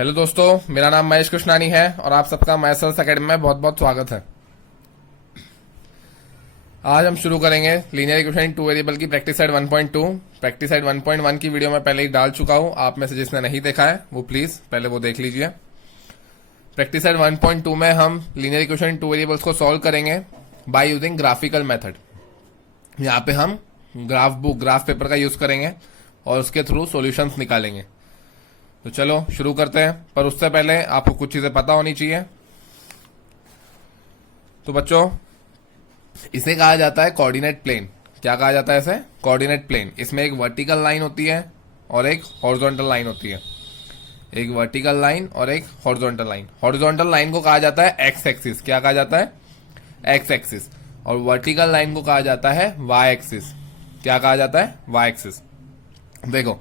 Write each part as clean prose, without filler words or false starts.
Hello दोस्तों, मेरा नाम महेश कृष्णानी है और आप सबका मैथ्स एकेडमी में बहुत बहुत स्वागत है। आज हम शुरू करेंगे लीनियर इक्वेशन टू वेरिएबल की प्रैक्टिस सेट 1.2। प्रैक्टिस सेट 1.1 की वीडियो मैं पहले ही डाल चुका हूं। आप में से जिसने नहीं देखा है वो प्लीज पहले वो देख लीजिए। प्रैक्टिस सेट 1.2 में हम लीनियर इक्वेशन टू वेरिएबल्स को सॉल्व करेंगे बाय यूजिंग ग्राफिकल मेथड। यहाँ पे हम ग्राफ पेपर का यूज करेंगे और उसके थ्रू सॉल्यूशंस निकालेंगे। तो चलो शुरू करते हैं, पर उससे पहले आपको कुछ चीजें पता होनी चाहिए। तो बच्चों, इसे कहा जाता है कोऑर्डिनेट प्लेन। क्या कहा जाता है इसे? Coordinate plane. इसमें एक वर्टिकल लाइन होती है और एक हॉरिजॉन्टल लाइन होती है। एक वर्टिकल लाइन और एक हॉरिजॉन्टल लाइन। हॉरिजॉन्टल लाइन को कहा जाता है एक्स एक्सिस। क्या कहा जाता है? X axis. और वर्टिकल लाइन को कहा जाता है वाई एक्सिस। क्या कहा जाता है? Y axis. देखो,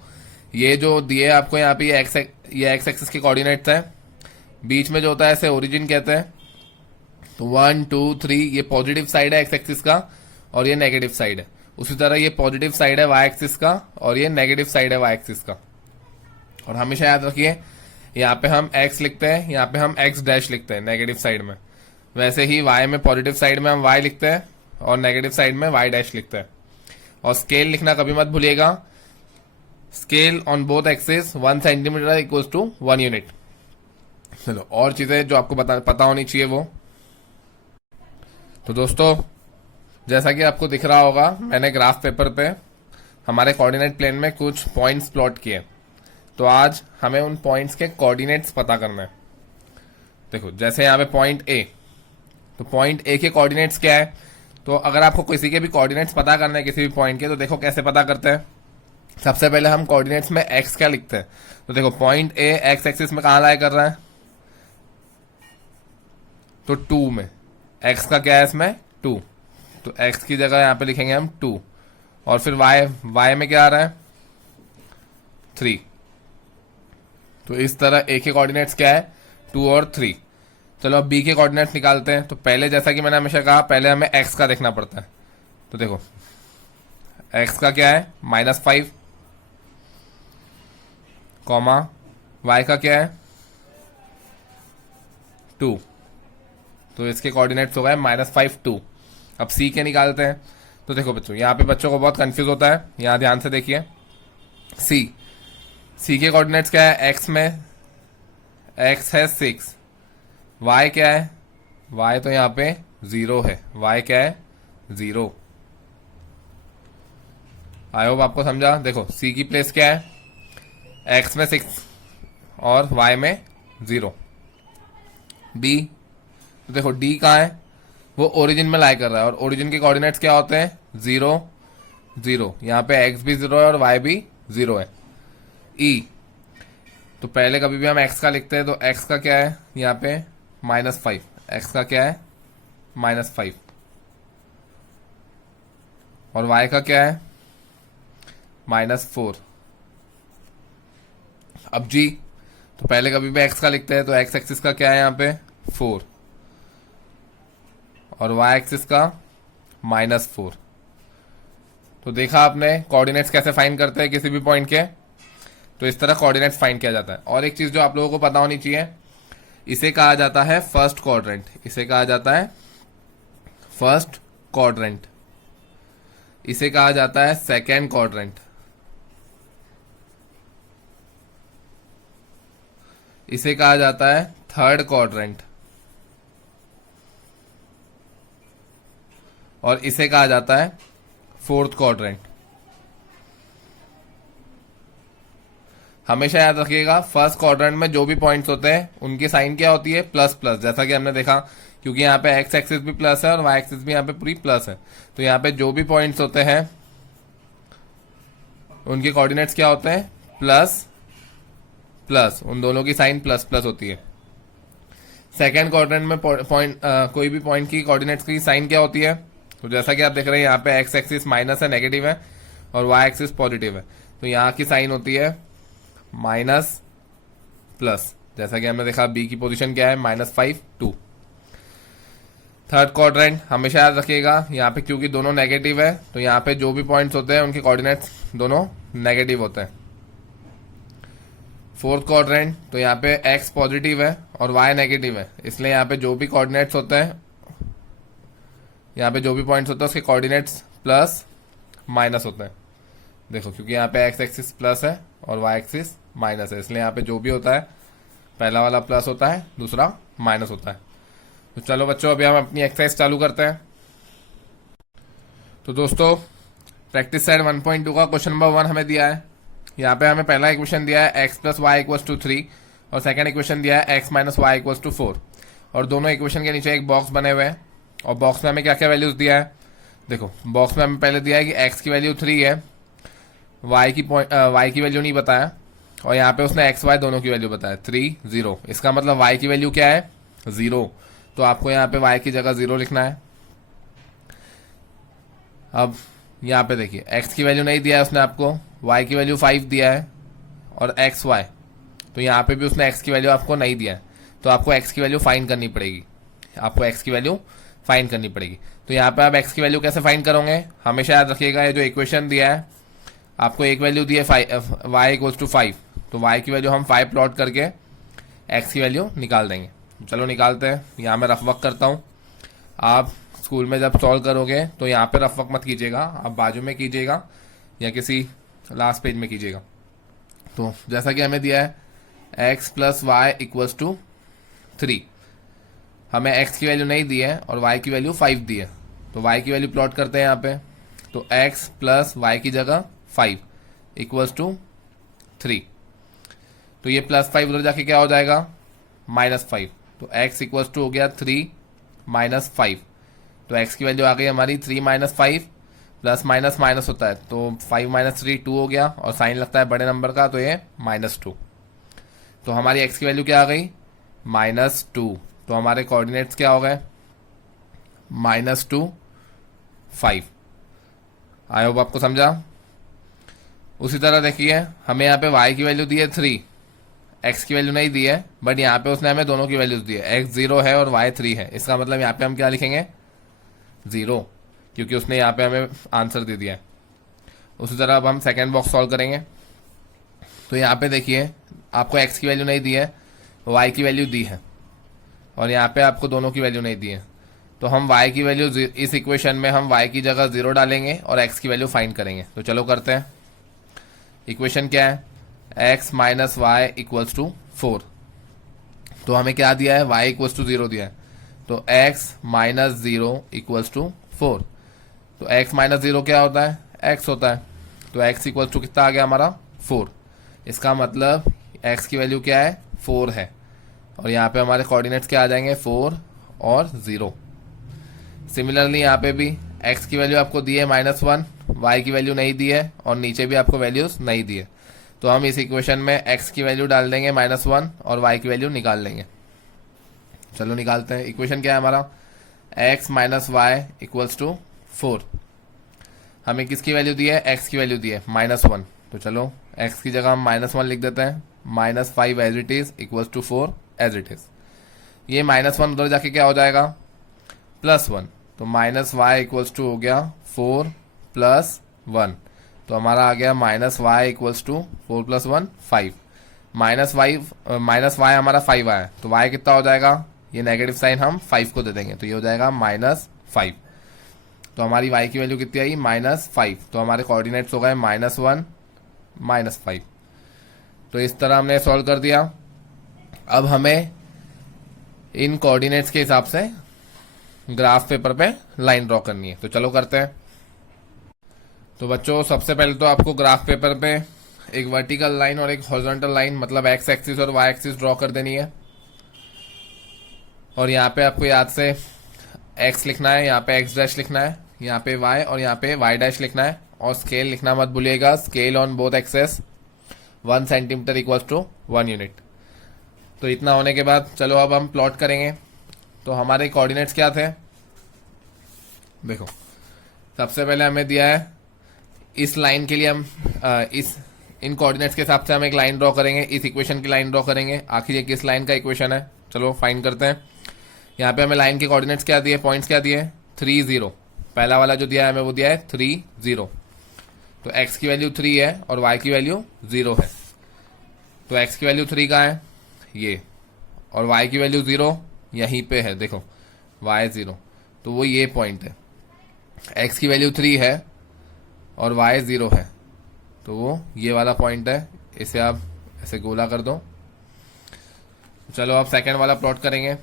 ये जो दिए आपको यहाँ पे ये एक्स एक्सिस के कोऑर्डिनेट्स है। बीच में जो होता है इसे ओरिजिन कहते हैं। तो 1 2 3 ये पॉजिटिव साइड है एक्स एक्सिस का और ये नेगेटिव साइड है। उसी तरह ये पॉजिटिव साइड है वाई एक्सिस का और ये नेगेटिव साइड है वाई एक्सिस का। और हमेशा याद रखिए, यहाँ पे हम एक्स लिखते हैं, यहाँ पे हम एक्स डैश लिखते हैं नेगेटिव साइड में। वैसे ही वाई में पॉजिटिव साइड में हम वाई लिखते हैं और नेगेटिव साइड में वाई डैश लिखते हैं। और स्केल लिखना कभी मत भूलिएगा। Scale on both axis 1 centimetre equals to 1 unit. चलो, और चीजें जो आपको पता होनी चाहिए वो। तो दोस्तों, जैसा कि आपको दिख रहा होगा, मैंने ग्राफ पेपर पे हमारे कोऑर्डिनेट प्लेन में कुछ पॉइंट्स प्लॉट किए। तो आज हमें उन पॉइंट्स के कोऑर्डिनेट्स पता करना है। देखो, जैसे यहाँ पे पॉइंट ए, तो पॉइंट ए के कोऑर्डिनेट्स क्या है? तो अगर आपको किसी के भी कोऑर्डिनेट्स पता करना है किसी भी पॉइंट के, तो देखो कैसे पता करते हैं। सबसे पहले हम कोऑर्डिनेट्स में एक्स क्या लिखते हैं। तो देखो, पॉइंट ए एक्स एक्सिस में कहां लाई कर रहा है? तो 2 में। एक्स का क्या है इसमें? 2। तो एक्स की जगह यहां पे लिखेंगे हम 2। और फिर वाई में क्या आ रहा है? 3। तो इस तरह ए के कोऑर्डिनेट्स क्या है? 2 और 3। चलो अब बी के कोऑर्डिनेट्स निकालते हैं। तो पहले, जैसा कि मैंने हमेशा कहा, पहले हमें एक्स का देखना पड़ता है। तो देखो, एक्स का क्या है? -5, कॉमा वाई का क्या है? 2। तो इसके कोऑर्डिनेट्स हो गए -5 2। अब सी के निकालते हैं। तो देखो बच्चों, यहाँ पे बच्चों को बहुत कंफ्यूज होता है, यहाँ ध्यान से देखिए। सी के कोऑर्डिनेट्स क्या है? एक्स में एक्स है 6, वाई क्या है? वाई तो यहाँ पे 0 है। वाई क्या है? 0। आई होप आपको समझा। देखो, सी की प्लेस क्या है? एक्स में 6 और वाई में 0। डी, तो देखो डी कहाँ है? वो ओरिजिन में लाई कर रहा है और ओरिजिन के कोऑर्डिनेट्स क्या होते हैं? 0 0। यहाँ पे एक्स भी 0 है और वाई भी 0 है। ई, तो पहले कभी भी हम एक्स का लिखते हैं, तो एक्स का क्या है यहाँ पे? -5। एक्स का क्या है? -5। और वाई का क्या है? -4। अब जी, तो पहले कभी भी एक्स का लिखते हैं, तो एक्स एक्सिस का क्या है यहाँ पे? 4। और वाई एक्सिस का -4। तो देखा आपने कोऑर्डिनेट्स कैसे फाइंड करते हैं किसी भी पॉइंट के। तो इस तरह कोऑर्डिनेट्स फाइंड किया जाता है। और एक चीज जो आप लोगों को पता होनी चाहिए, इसे कहा जाता है फर्स्ट क्वाड्रेंट। इसे कहा जाता है फर्स्ट क्वाड्रेंट। इसे कहा जाता है सेकेंड क्वाड्रेंट। इसे कहा जाता है थर्ड क्वाड्रेंट। और इसे कहा जाता है फोर्थ क्वाड्रेंट। हमेशा याद रखिएगा, फर्स्ट क्वाड्रेंट में जो भी पॉइंट्स होते हैं उनकी साइन क्या होती है? Plus plus. जैसा कि हमने देखा, क्योंकि यहाँ पे एक्स एक्सिस भी प्लस है और वाई एक्सिस भी यहाँ पे पूरी प्लस है। तो यहाँ पे जो भी पॉइंट्स होते हैं उनके कोऑर्डिनेट्स क्या होते हैं? Plus plus. उन दोनों की साइन प्लस प्लस होती है। सेकेंड क्वाड्रेंट में कोई भी पॉइंट की कोऑर्डिनेट्स की साइन क्या होती है? तो जैसा कि आप देख रहे हैं, यहाँ पे एक्स एक्सिस माइनस है, नेगेटिव है, और वाई एक्सिस पॉजिटिव है। तो यहाँ की साइन होती है माइनस प्लस। जैसा कि हमने देखा, बी की पोजीशन क्या है? -5 2। थर्ड क्वाड्रेंट हमेशा याद रखिएगा, यहाँ पे क्योंकि दोनों नेगेटिव है, तो यहाँ पे जो भी पॉइंट्स होते हैं उनके कोऑर्डिनेट्स दोनों नेगेटिव होते हैं। फोर्थ क्वाड्रेंट, तो यहाँ पे एक्स पॉजिटिव है और वाई नेगेटिव है, इसलिए यहाँ पे जो भी कोऑर्डिनेट्स होते हैं, यहाँ पे जो भी पॉइंट्स होते हैं उसके कोऑर्डिनेट्स प्लस माइनस होते हैं। देखो क्योंकि यहाँ पे एक्स एक्सिस प्लस है और वाई एक्सिस माइनस है, इसलिए यहाँ पे जो भी होता है पहला वाला प्लस होता है, दूसरा माइनस होता है। तो चलो बच्चों अभी हम अपनी एक्सरसाइज चालू करते हैं। तो दोस्तों प्रैक्टिस सेट 1.2 का क्वेश्चन नंबर 1 हमें दिया है। यहाँ पे हमें पहला इक्वेशन दिया है x plus y equals to 3 और सेकंड इक्वेशन दिया है x minus y equals to 4 और दोनों इक्वेशन के नीचे एक बॉक्स बने हुए हैं और बॉक्स में हमें क्या क्या वैल्यूज दिया है। देखो बॉक्स में हमें पहले दिया है कि x की वैल्यू 3 है, y की वैल्यू नहीं बताया और यहाँ पे उसने x y दोनों की वैल्यू बताया 3 0। इसका मतलब y की वैल्यू क्या है 0, तो आपको यहाँ पे y की जगह 0 लिखना है। अब यहाँ पे देखिए x की वैल्यू नहीं दिया है उसने आपको, y की वैल्यू 5 दिया है और x y, तो यहाँ पे भी उसने x की वैल्यू आपको नहीं दिया है, तो आपको x की वैल्यू फाइंड करनी पड़ेगी, आपको x की वैल्यू फाइंड करनी पड़ेगी। तो यहाँ पे आप x की वैल्यू कैसे फाइंड करोगे, हमेशा याद रखिएगा ये जो इक्वेशन दिया है आपको एक वैल्यू दी है y इक्वल्स टू 5, तो y की वैल्यू हम 5 प्लॉट करके x की वैल्यू निकाल देंगे। चलो निकालते हैं। यहाँ मैं रफ वर्क करता हूँ, आप स्कूल में जब सॉल्व करोगे तो यहाँ पे रफ वर्क मत कीजिएगा, आप बाजू में कीजिएगा या किसी लास्ट पेज में कीजिएगा। तो जैसा कि हमें दिया है x plus y equals to 3, हमें x की वैल्यू नहीं दी है और y की वैल्यू 5 दी है, तो y की वैल्यू प्लॉट करते हैं यहाँ पे। तो x प्लस वाई की जगह 5 इक्वल्स टू 3, तो ये प्लस 5 उधर जाके क्या हो जाएगा -5, तो x इक्वल्स टू हो गया 3 -5, तो x की वैल्यू आ गई हमारी 3 -5, प्लस माइनस माइनस होता है तो 5 - 3 2 हो गया और साइन लगता है बड़े नंबर का, तो ये -2, तो हमारी x की वैल्यू क्या आ गई -2, तो हमारे कोऑर्डिनेट्स क्या हो गए -2 5। आई होप आपको समझा। उसी तरह देखिए हमें यहाँ पे y की वैल्यू दी है 3, x की वैल्यू नहीं दी है, बट यहाँ पे उसने हमें दोनों की वैल्यूज दी है, x 0 है और y 3 है, इसका मतलब यहाँ पे हम क्या लिखेंगे 0, क्योंकि उसने यहाँ पे हमें आंसर दे दिया है। उसी तरह अब हम सेकेंड बॉक्स सॉल्व करेंगे। तो यहाँ पे देखिए आपको x की वैल्यू नहीं दी है, y की वैल्यू दी है और यहाँ पे आपको दोनों की वैल्यू नहीं दी है, तो हम y की वैल्यू इस इक्वेशन में हम y की जगह 0 डालेंगे और x की वैल्यू फाइंड करेंगे। तो चलो करते हैं। इक्वेशन क्या है x minus y equals to 4, तो हमें क्या दिया है y इक्वल्स टू 0 दिया है, तो x माइनस 0 इक्वल्स टू 4, तो x माइनस 0 क्या होता है x होता है, तो x इक्वल्स टू कितना आ गया हमारा 4, इसका मतलब x की वैल्यू क्या है 4 है और यहाँ पे हमारे कोऑर्डिनेट्स क्या आ जाएंगे 4 और 0। सिमिलरली यहाँ पे भी x की वैल्यू आपको दी है -1, y की वैल्यू नहीं दी है और नीचे भी आपको वैल्यूज नहीं दी है, तो हम इस इक्वेशन में x की वैल्यू डाल देंगे -1 और y की वैल्यू निकाल लेंगे। चलो निकालते हैं। इक्वेशन क्या है हमारा x minus y equals to 4, हमें किसकी वैल्यू दी है x की वैल्यू दी है -1, तो चलो x की जगह हम -1 लिख देते हैं, -5 as it is equals to 4 as it is. ये -1 उधर जाके क्या हो जाएगा +1, तो -y इक्वल्स टू हो गया 4 + 1, तो हमारा आ गया -y इक्वल्स टू 4 + 1 5, -y हमारा 5 आया, तो y कितना हो जाएगा, ये नेगेटिव साइन हम 5 को दे देंगे, तो ये हो जाएगा -5, तो हमारी y की वैल्यू कितनी आई -5, तो हमारे कोऑर्डिनेट्स हो गए -1 -5। तो इस तरह हमने सॉल्व कर दिया। अब हमें इन कोऑर्डिनेट्स के हिसाब से ग्राफ पेपर पे लाइन ड्रॉ करनी है, तो चलो करते हैं। तो बच्चों सबसे पहले तो आपको ग्राफ पेपर पे एक वर्टिकल लाइन और एक हॉरिजॉन्टल लाइन मतलब एक्स एक्सिस और वाई एक्सिस ड्रॉ कर देनी है और यहाँ पे आपको याद से x लिखना है, यहाँ पे x डैश लिखना है, यहाँ पे y और यहाँ पे y डैश लिखना है और स्केल लिखना मत भूलिएगा, scale on both axes 1 centimetre equals to 1 unit. तो इतना होने के बाद चलो अब हम प्लॉट करेंगे। तो हमारे कोऑर्डिनेट्स क्या थे, देखो सबसे पहले हमें दिया है इस लाइन के लिए हम इन कोऑर्डिनेट्स के हिसाब से हम एक लाइन ड्रॉ करेंगे, इस इक्वेशन की लाइन ड्रॉ करेंगे। आखिर ये किस लाइन का इक्वेशन है, चलो फाइंड करते हैं। यहाँ पे हमें लाइन के कोऑर्डिनेट्स क्या दिए, पॉइंट्स क्या दिए 3 0, पहला वाला जो दिया है हमें वो दिया है 3 0, तो x की वैल्यू 3 है और y की वैल्यू 0 है। तो x की वैल्यू 3 कहाँ है, ये, और y की वैल्यू 0 यहीं पे है, देखो y 0, तो वो ये पॉइंट है। x की वैल्यू 3 है और y 0 है, तो वो ये वाला पॉइंट है। इसे आप ऐसे गोला कर दो। चलो अब सेकंड वाला प्लॉट करेंगे।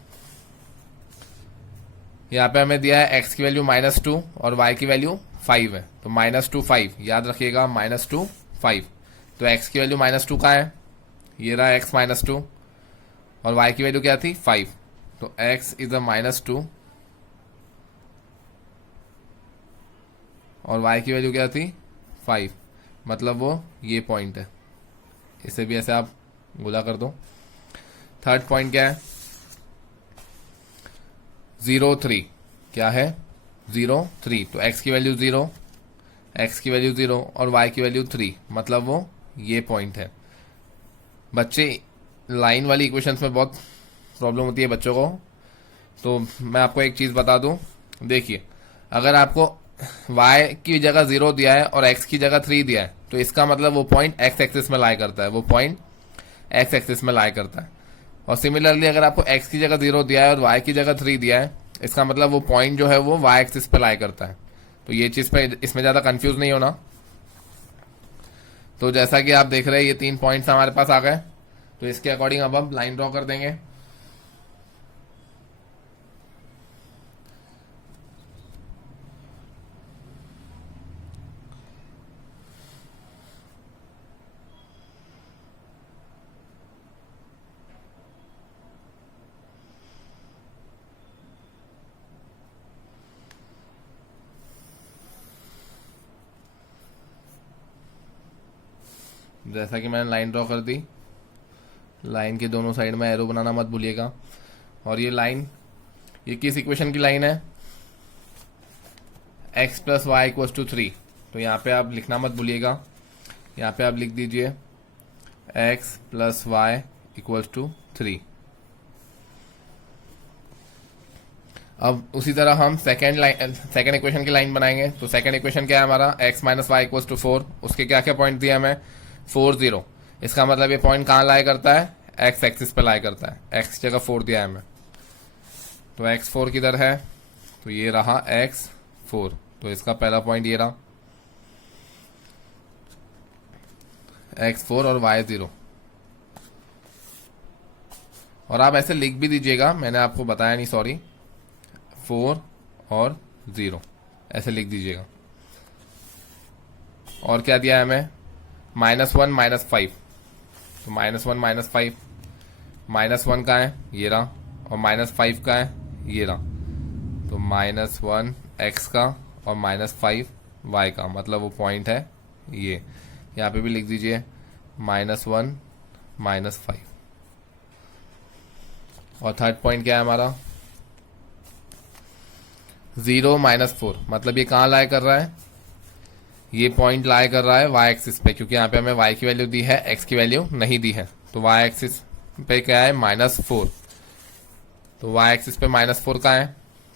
यहाँ पे हमें दिया है x की वैल्यू -2 और y की वैल्यू 5 है, तो -2 5, याद रखिएगा -2 5। तो x की वैल्यू -2 कहाँ है, ये रहा x -2, और y की वैल्यू क्या थी 5, तो x इज अ -2 और y की वैल्यू क्या थी 5, मतलब वो ये पॉइंट है। इसे भी ऐसे आप गोला कर दो। थर्ड पॉइंट क्या है, 0 3, क्या है 0 3, तो x की वैल्यू 0, x की वैल्यू 0 और y की वैल्यू 3, मतलब वो ये पॉइंट है। बच्चे लाइन वाली इक्वेशंस में बहुत प्रॉब्लम होती है बच्चों को, तो मैं आपको एक चीज़ बता दूं। देखिए, अगर आपको y की जगह 0 दिया है और x की जगह 3 दिया है, तो इसका मतलब वो पॉइंट x एक्सिस में लाई करता है, वो पॉइंट x एक्सिस में लाई करता है। और सिमिलरली अगर आपको x की जगह 0 दिया है और y की जगह 3 दिया है, इसका मतलब वो पॉइंट जो है वो y एक्सिस पे लाई करता है। तो ये चीज़ पे इसमें ज़्यादा कंफ्यूज नहीं होना। तो जैसा कि आप देख रहे हैं ये 3 पॉइंट्स हमारे पास आ गए, तो इसके अकॉर्डिंग अब हम लाइन ड्रॉ कर देंगे। जैसा कि मैंने लाइन ड्रॉ कर दी, लाइन के दोनों साइड में एरो बनाना मत भूलिएगा। और ये लाइन, ये किस इक्वेशन की लाइन है, x + y = 3, तो यहाँ पे आप लिखना मत भूलिएगा। यहाँ पे आप लिख दीजिए x + y = 3। अब उसी तरह हम सेकेंड इक्वेशन की लाइन बनाएंगे। तो सेकेंड इक्वेशन क्या है हमारा, x - y = 4, उसके क्या क्या पॉइंट दिए हमें 4 0, इसका मतलब ये पॉइंट कहाँ लाई करता है, x एक्सिस पे लाई करता है, x जगह 4 दिया है हमें, तो x4 किधर है, तो ये रहा x4, तो इसका पहला पॉइंट ये रहा x4 और y0। और आप ऐसे लिख भी दीजिएगा, मैंने आपको बताया नहीं, सॉरी, 4 और 0 ऐसे लिख दीजिएगा। और क्या दिया है हमें, -1 -5, तो -1 -5, -1 का है ये रहा, और -5 का है ये रहा, तो -1 x का और -5 y का, मतलब वो पॉइंट है ये। यहाँ पे भी लिख दीजिए -1 -5। और थर्ड पॉइंट क्या है हमारा, 0 -4, मतलब ये कहाँ लाई कर रहा है, ये पॉइंट लाई कर रहा है y एक्सिस पे, क्योंकि यहाँ पे हमें y की वैल्यू दी है, x की वैल्यू नहीं दी है, तो y एक्सिस पे क्या है -4, तो y एक्सिस पे -4 का है,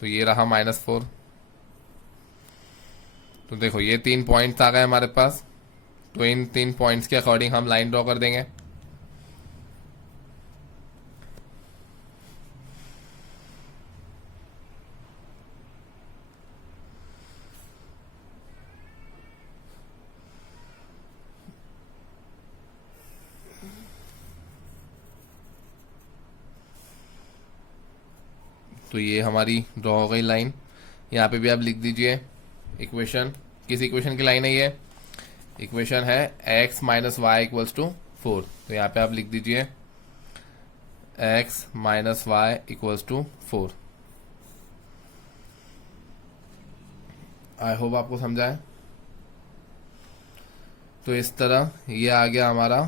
तो ये रहा -4। तो देखो ये 3 पॉइंट्स आ गए हमारे पास, तो इन 3 पॉइंट्स के अकॉर्डिंग हम लाइन ड्रॉ कर देंगे। तो ये हमारी ड्रॉ हो गई लाइन। यहाँ पे भी आप लिख दीजिए इक्वेशन, किस इक्वेशन की लाइन है ये, इक्वेशन है x - y = 4, तो यहाँ पे आप लिख दीजिए x - y = 4। आई होप आपको समझा है। तो इस तरह ये आ गया हमारा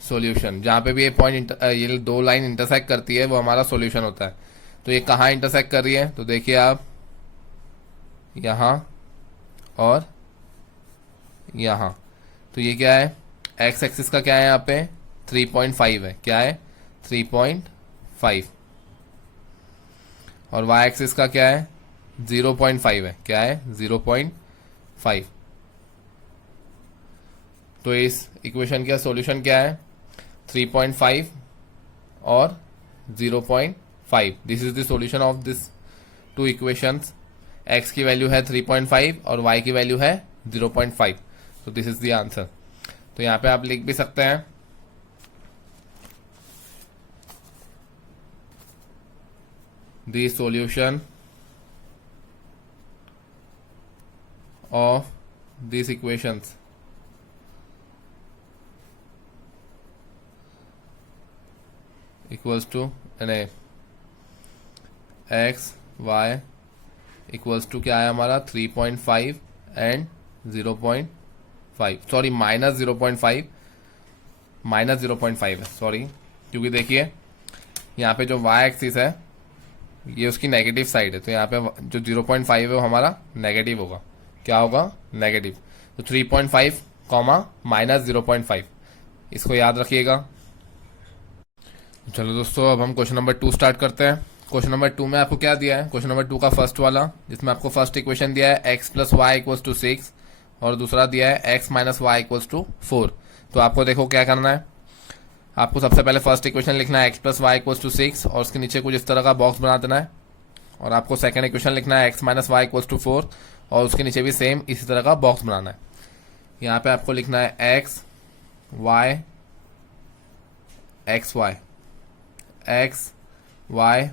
सॉल्यूशन। जहाँ पे भी ये पॉइंट, ये 2 लाइन इंटरसेक्ट करती है, वो हमारा सॉल्यूशन होता है। तो ये कहाँ इंटरसेक्ट कर रही है, तो देखिए आप यहाँ और यहाँ, तो ये क्या है, x एक्सिस का क्या है यहाँ पे 3.5 है, क्या है 3.5, और y एक्सिस का क्या है 0.5 है, क्या है 0.5। तो इस इक्वेशन का सॉल्यूशन क्या है, 3.5 और 0.5. This is the solution of this two equations. x की वैल्यू है 3.5 और y की वैल्यू है 0.5. तो दिस इज द आंसर. तो यहाँ पे आप लिख भी सकते हैं the solution of these equations equals to x y equals to क्या है हमारा 3.5 एंड 0.5, सॉरी माइनस 0.5 है, सॉरी, क्योंकि देखिए यहाँ पे जो y एक्सिस है ये उसकी नेगेटिव साइड है, तो यहाँ पे जो 0.5 है वो हमारा नेगेटिव होगा. क्या होगा? नेगेटिव. तो 3.5 कॉमा माइनस 0.5, इसको याद रखिएगा. चलो दोस्तों, अब हम क्वेश्चन नंबर 2 स्टार्ट करते हैं. क्वेश्चन नंबर 2 में आपको क्या दिया है? क्वेश्चन नंबर 2 का फर्स्ट वाला, जिसमें आपको फर्स्ट इक्वेशन दिया है x plus y equals to 6 और दूसरा दिया है x minus y equals to 4. तो आपको देखो क्या करना है. आपको सबसे पहले फर्स्ट इक्वेशन लिखना है x plus y equals to 6 और उसके नीचे कुछ इस तरह का बॉक्स बना देना है. और आपको सेकंड इक्वेशन लिखना है x minus y equals to 4 और उसके नीचे भी सेम इसी तरह का बॉक्स बनाना है. यहाँ पे आपको लिखना है x y x y x y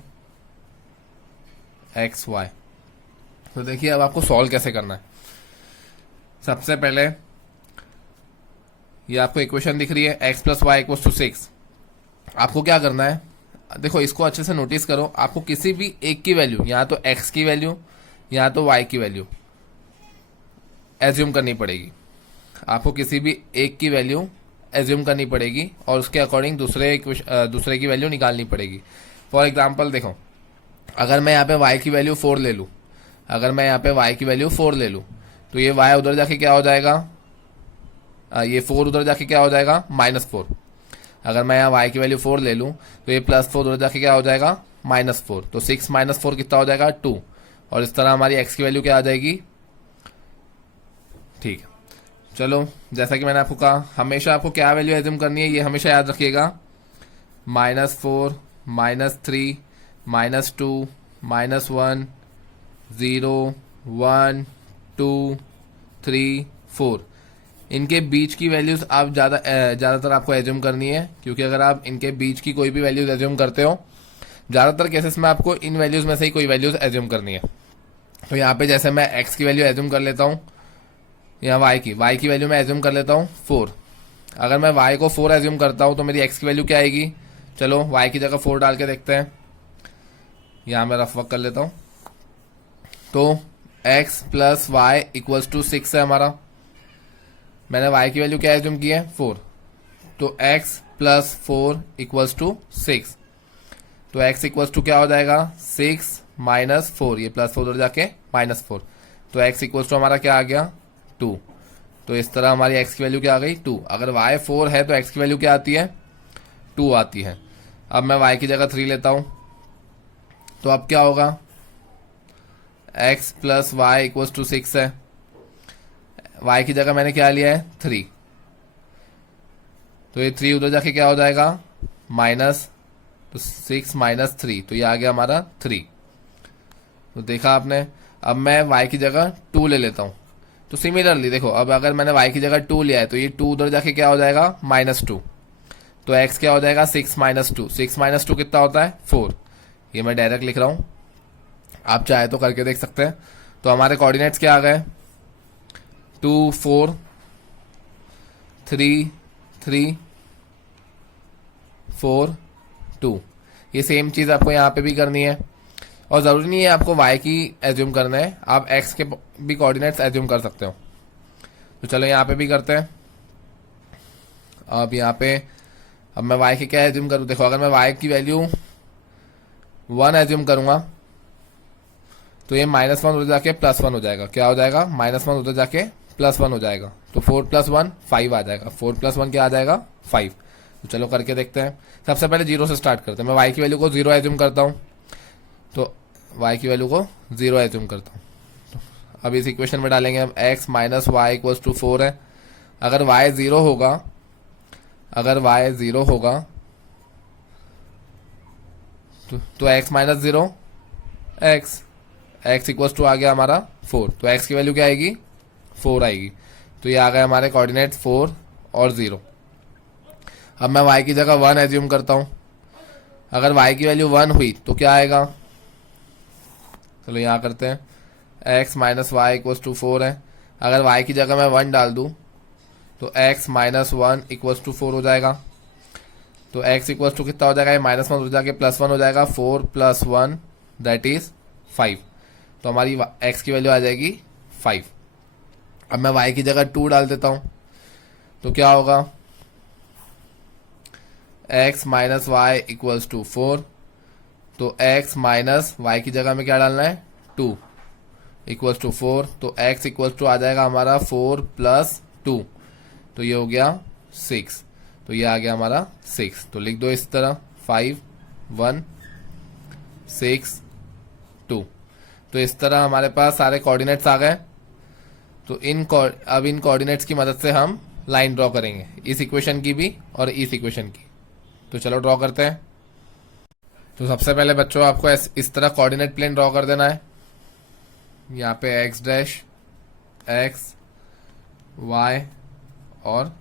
x y. तो देखिए अब आपको सॉल्व कैसे करना है. सबसे पहले ये आपको इक्वेशन दिख रही है x plus y equals to 6. आपको क्या करना है, देखो इसको अच्छे से नोटिस करो. आपको किसी भी एक की वैल्यू, या तो x की वैल्यू या तो y की वैल्यू एज्यूम करनी पड़ेगी. आपको किसी भी एक की वैल्यू एज्यूम करनी पड़ेगी और उसके अकॉर्डिंग दूसरे की वैल्यू निकालनी पड़ेगी. फॉर एग्जाम्पल देखो, अगर मैं यहाँ पे y की वैल्यू 4 ले लूँ, तो ये y उधर जाके क्या हो जाएगा, ये 4 उधर जाके क्या हो जाएगा, -4. अगर मैं यहाँ y की वैल्यू 4 ले लूँ तो ये +4 उधर जाके क्या हो जाएगा, -4. तो 6 - 4 कितना हो जाएगा, 2. और इस तरह हमारी x की वैल्यू क्या आ जाएगी. ठीक है, चलो जैसा कि मैंने आपको कहा, हमेशा आपको क्या वैल्यू एज्यूम करनी है ये हमेशा याद रखिएगा. -4 -3 -2 -1 0 1 2 3 4. इनके बीच की वैल्यूज आप ज़्यादातर आपको एज्यूम करनी है, क्योंकि अगर आप इनके बीच की कोई भी वैल्यूज एज्यूम करते हो, ज़्यादातर केसेस में आपको इन वैल्यूज में से ही कोई वैल्यूज एज्यूम करनी है. तो यहाँ पे जैसे मैं x की वैल्यू एज्यूम कर लेता हूँ, या y की वैल्यू मैं एज्यूम कर लेता हूँ 4. अगर मैं y को 4 एज्यूम करता हूँ तो मेरी x की वैल्यू क्या आएगी. चलो y की जगह 4 डाल के देखते हैं. यहाँ मैं रफ वर्क कर लेता हूँ. तो x plus y equals to 6 है हमारा. मैंने y की वैल्यू क्या एज्यूम की है, 4. तो x प्लस 4 इक्वल्स टू 6. तो x इक्वल्स टू क्या हो जाएगा, 6 माइनस 4. ये +4 उधर जाके -4. तो x इक्वल्स टू हमारा क्या आ गया, 2. तो इस तरह हमारी x की वैल्यू क्या आ गई, 2. अगर y 4 है तो x की वैल्यू क्या आती है, 2 आती है. अब मैं y की जगह 3 लेता हूं, तो अब क्या होगा, x plus y equals to 6 है. y की जगह मैंने क्या लिया है, 3. तो ये 3 उधर जाके क्या हो जाएगा, माइनस. तो 6 - 3, तो ये आ गया हमारा 3. तो देखा आपने. अब मैं y की जगह 2 ले लेता हूं. तो सिमिलरली देखो, अब अगर मैंने y की जगह 2 लिया है तो ये 2 उधर जाके क्या हो जाएगा, -2. तो x क्या हो जाएगा, 6 - 2. 6 - 2 कितना होता है, 4. ये मैं डायरेक्ट लिख रहा हूं, आप चाहे तो करके देख सकते हैं. तो हमारे कोऑर्डिनेट्स क्या आ गए, 2 4 3 3 4 2. ये सेम चीज आपको यहाँ पे भी करनी है. और जरूरी नहीं है आपको y की एज्यूम करना है, आप x के भी कोऑर्डिनेट्स एज्यूम कर सकते हो. तो चलो यहाँ पे भी करते हैं. अब यहाँ पे अब मैं y की क्या एज्यूम करूँ, देखो अगर मैं y की वैल्यू 1 एज्यूम करूंगा तो ये -1 उधर जाके +1 हो जाएगा. क्या हो जाएगा, -1 उधर जाके +1 हो जाएगा. तो 4 + 1 5 आ जाएगा. 4 + 1 क्या आ जाएगा, 5. तो चलो करके देखते हैं. सबसे पहले 0 से स्टार्ट करते हैं. मैं y की वैल्यू को 0 एज्यूम करता हूँ, तो y की वैल्यू को 0 एज्यूम करता हूँ. तो अब इस इक्वेशन में डालेंगे हम x minus y equals to 4 है. अगर y 0 होगा अगर y 0 होगा तो x minus 0 x equals to आ गया हमारा 4, तो x की वैल्यू क्या आएगी 4 आएगी। तो ये आ गए हमारे कोऑर्डिनेट 4 और 0। अब मैं y की जगह 1 एज्यूम करता हूं। अगर y की वैल्यू 1 हुई तो क्या आएगा, चलो यहाँ करते हैं। x minus y equals to 4 है। अगर y की जगह मैं 1 डाल दूं तो x माइनस 1 इक्वल्स टू 4 हो जाएगा। तो x इक्वल्स टू कितना हो जाएगा, ये माइनस 1 हो जाएगा, प्लस 1 हो जाएगा, 4 प्लस 1 दैट इज 5। तो हमारी x की वैल्यू आ जाएगी 5। अब मैं y की जगह 2 डाल देता हूं तो क्या होगा, x minus y equals to 4। तो x माइनस वाई की जगह में क्या डालना है 2 इक्वल्स टू 4। तो x इक्वल्स टू आ जाएगा हमारा 4 प्लस 2, तो ये हो गया 6। तो ये आ गया हमारा 6। तो लिख दो इस तरह 5 1 6 2। तो इस तरह हमारे पास सारे कोऑर्डिनेट्स आ गए। तो अब इन कोऑर्डिनेट्स की मदद से हम लाइन ड्रॉ करेंगे, इस इक्वेशन की भी और इस इक्वेशन की। तो चलो ड्रॉ करते हैं। तो सबसे पहले बच्चों आपको इस तरह कोऑर्डिनेट प्लेन ड्रॉ कर देना है। यहाँ पे x डैश x y और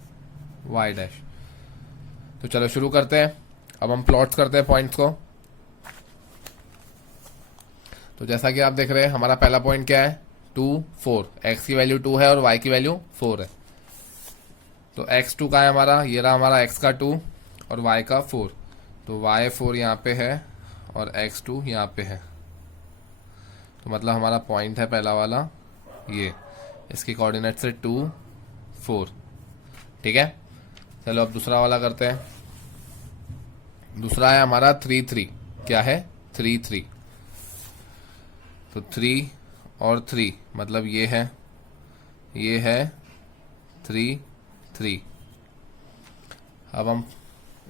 y डैश। तो चलो शुरू करते हैं। अब हम प्लॉट्स करते हैं पॉइंट्स को। तो जैसा कि आप देख रहे हैं हमारा पहला पॉइंट क्या है 2 4, x की वैल्यू 2 है और y की वैल्यू 4 है। तो x2 का है हमारा, ये रहा हमारा x का 2 और y का 4। तो y 4 यहाँ पे है और x2 यहाँ पे है। तो मतलब हमारा पॉइंट है पहला वाला ये, इसके कोऑर्डिनेट से 2 4। ठीक है, चलो अब दूसरा वाला करते हैं। दूसरा है हमारा 3 3। क्या है 3 3। तो 3 और 3 मतलब ये है 3 3। अब हम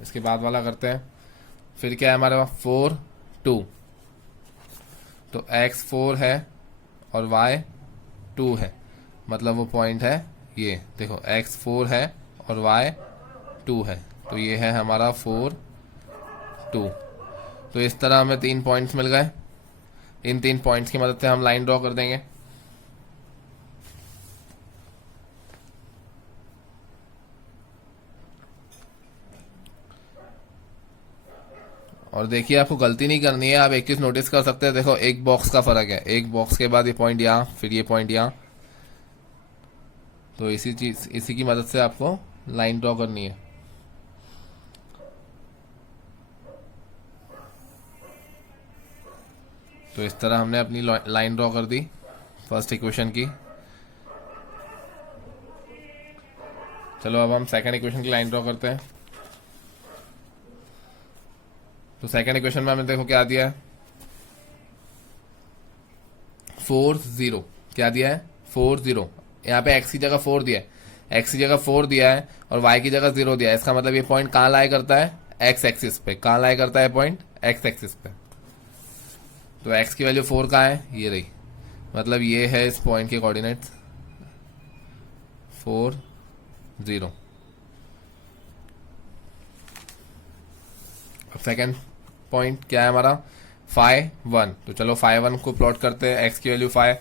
इसके बाद वाला करते हैं। फिर क्या है हमारे पास 4 2। तो x 4 है और y 2 है, मतलब वो पॉइंट है ये देखो, x 4 है और y 2 है। तो ये है हमारा 4 2। तो इस तरह हमें 3 पॉइंट्स मिल गए। इन 3 पॉइंट्स की मदद से हम लाइन ड्रॉ कर देंगे। और देखिए आपको गलती नहीं करनी है। आप एक चीज नोटिस कर सकते हैं, देखो एक बॉक्स का फर्क है, एक बॉक्स के बाद ये पॉइंट यहाँ, फिर ये पॉइंट यहाँ। तो इसी की मदद से आपको लाइन ड्रॉ करनी है। तो इस तरह हमने अपनी लाइन ड्रॉ कर दी फर्स्ट इक्वेशन की। चलो अब हम सेकंड इक्वेशन की लाइन ड्रॉ करते हैं। तो सेकंड इक्वेशन में हमने देखो क्या दिया है 4 0। क्या दिया है 4 0। यहाँ पे x की जगह 4 दिया है, x की जगह 4 दिया है और y की जगह 0 दिया है। इसका मतलब ये पॉइंट कहाँ लाई करता है x एक्सिस पे। कहाँ लाई करता है पॉइंट x एक्सिस पे। तो x की वैल्यू 4 कहाँ है, ये रही, मतलब ये है इस पॉइंट के कोऑर्डिनेट्स 4 0। अब सेकंड पॉइंट क्या है हमारा 5 1। तो चलो 5 1 को प्लॉट करते हैं। x की वैल्यू 5,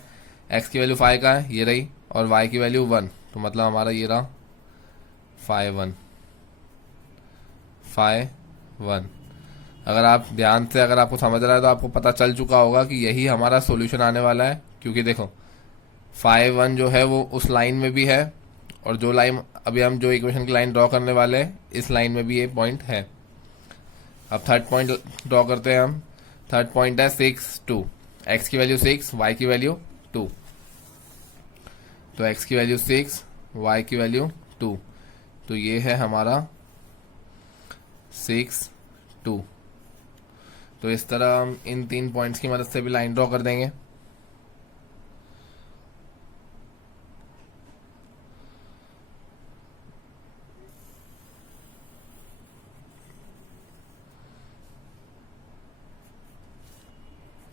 x की वैल्यू 5 का है ये रही, और y की वैल्यू 1। तो मतलब हमारा ये रहा 5 1 5 1। अगर आप ध्यान से अगर आपको समझ रहा है तो आपको पता चल चुका होगा कि यही हमारा सॉल्यूशन आने वाला है, क्योंकि देखो 5 1 जो है वो उस लाइन में भी है, और जो लाइन अभी हम जो इक्वेशन की लाइन ड्रॉ करने वाले हैं इस लाइन में भी ये पॉइंट है। अब थर्ड पॉइंट ड्रॉ करते हैं हम। थर्ड पॉइंट है 6 2। x की वैल्यू 6, y की वैल्यू 2। तो x की वैल्यू 6, y की वैल्यू 2। तो ये है हमारा 6 2। तो इस तरह हम इन 3 पॉइंट्स की मदद से भी लाइन ड्रॉ कर देंगे।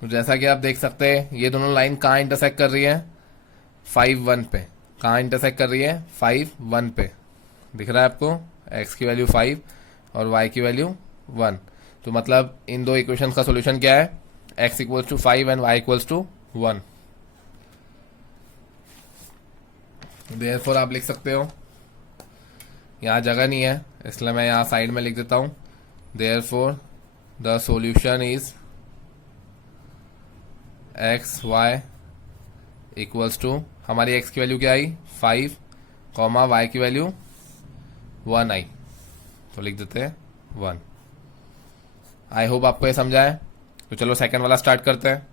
तो जैसा कि आप देख सकते हैं ये दोनों लाइन कहाँ इंटरसेक्ट कर रही है 5 1 पे। कहाँ इंटरसेक्ट कर रही है 5 1 पे, दिख रहा है आपको। एक्स की वैल्यू 5 और वाई की वैल्यू 1। तो मतलब इन दो इक्वेशंस का सोल्यूशन क्या है, x equals to 5 and y equals to 1। Therefore आप लिख सकते हो, यहाँ जगह नहीं है इसलिए मैं यहाँ साइड में लिख देता हूँ, therefore the solution is x y equals to, हमारी एक्स की वैल्यू क्या आई 5 कॉमा वाई की वैल्यू 1 आई, तो लिख देते हैं 1। आई होप आपको ये समझा है। तो चलो सेकंड वाला स्टार्ट करते हैं।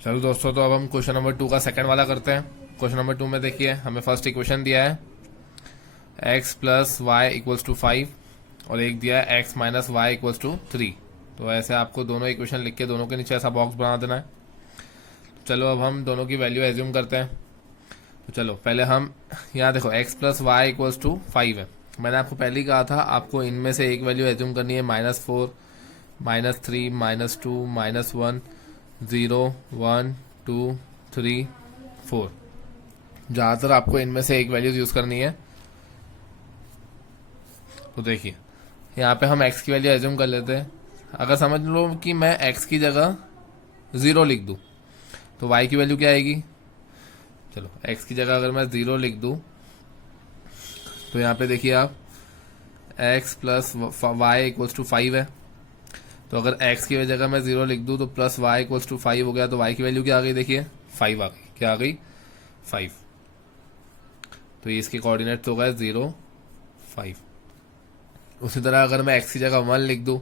चलो दोस्तों, तो अब हम क्वेश्चन नंबर 2 का सेकंड वाला करते हैं। क्वेश्चन नंबर 2 में देखिए हमें फर्स्ट इक्वेशन दिया है x plus y equals to 5 और एक दिया है x minus y equals to 3। तो ऐसे आपको दोनों इक्वेशन लिख के दोनों के नीचे ऐसा बॉक्स बना देना है। चलो अब हम दोनों की वैल्यू एज्यूम करते हैं। तो चलो पहले हम यहाँ देखो x plus y equals to 5 है। मैंने आपको पहले ही कहा था आपको इनमें से एक वैल्यू एज्यूम करनी है, -4 -3 -2 -1 0 1 2 3 4। ज़्यादातर आपको इनमें से एक वैल्यूज यूज़ करनी है। तो देखिए यहाँ पे हम x की वैल्यू एज्यूम कर लेते हैं। अगर समझ लो कि मैं x की जगह 0 लिख दूँ तो y की वैल्यू क्या आएगी। चलो x की जगह अगर मैं 0 लिख दूँ तो यहाँ पे देखिए आप x plus y equals to 5 है। तो अगर x की जगह मैं 0 लिख दूँ तो प्लस वाई इक्वल्स टू 5 हो गया, तो y की वैल्यू क्या आ गई, देखिए 5 आ गई। क्या आ गई 5। तो ये इसके कोऑर्डिनेट्स हो गए 0 5। उसी तरह अगर मैं x की जगह 1 लिख दूँ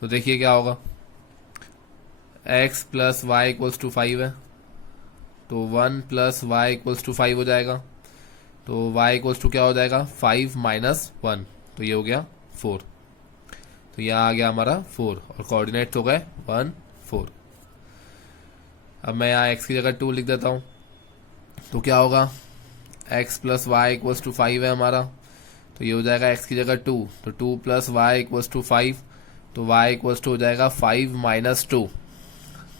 तो देखिए क्या होगा, x plus y equals to 5 है तो 1 प्लस वाई इक्वल्स टू 5 हो जाएगा। तो y इक्वल्स टू क्या हो जाएगा 5 माइनस 1, तो ये हो गया 4। तो यहाँ आ गया हमारा 4 और कोऑर्डिनेट्स हो गए 1 4। अब मैं यहाँ x की जगह 2 लिख देता हूँ तो क्या होगा, x plus y equals to 5 है हमारा, तो ये हो जाएगा x की जगह 2, तो 2 प्लस वाई इक्वल्स टू 5, तो y इक्वल्स टू हो जाएगा 5 माइनस 2,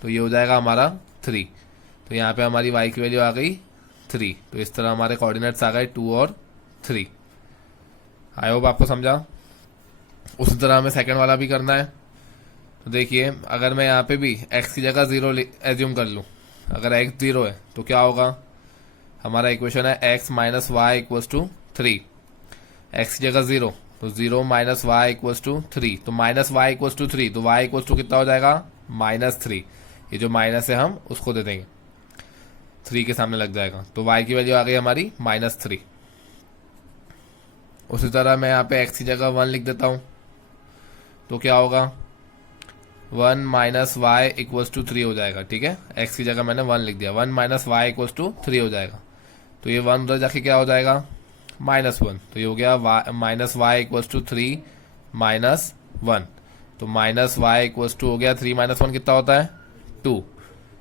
तो ये हो जाएगा हमारा 3। तो यहाँ पे हमारी y की वैल्यू आ गई 3। तो इस तरह हमारे कोऑर्डिनेट्स आ गए 2 और 3। आई होप आपको समझा। उसी तरह हमें सेकंड वाला भी करना है। तो देखिए अगर मैं यहाँ पे भी x की जगह 0 एज्यूम कर लूँ, अगर x 0 है तो क्या होगा, हमारा इक्वेशन है x minus y equals to 3। x की जगह 0 तो 0 माइनस वाई इक्वल्स टू 3, तो माइनस वाई इक्वल्स टू 3, तो y इक्वल्स टू कितना हो जाएगा -3। ये जो माइनस है हम उसको दे देंगे, 3 के सामने लग जाएगा, तो y की वैल्यू आ गई हमारी -3। उसी तरह मैं यहाँ पे x की जगह 1 लिख देता हूँ तो क्या होगा, 1 माइनस वाई इक्वल्स टू 3 हो जाएगा। ठीक है, x की जगह मैंने 1 लिख दिया, 1 माइनस वाई इक्वल्स टू 3 हो जाएगा। तो ये 1 उधर जाके क्या हो जाएगा -1, तो ये हो गया minus y equals to 3 minus 1, तो माइनस वाई इक्वल्स टू हो गया 3 माइनस 1 कितना होता है 2,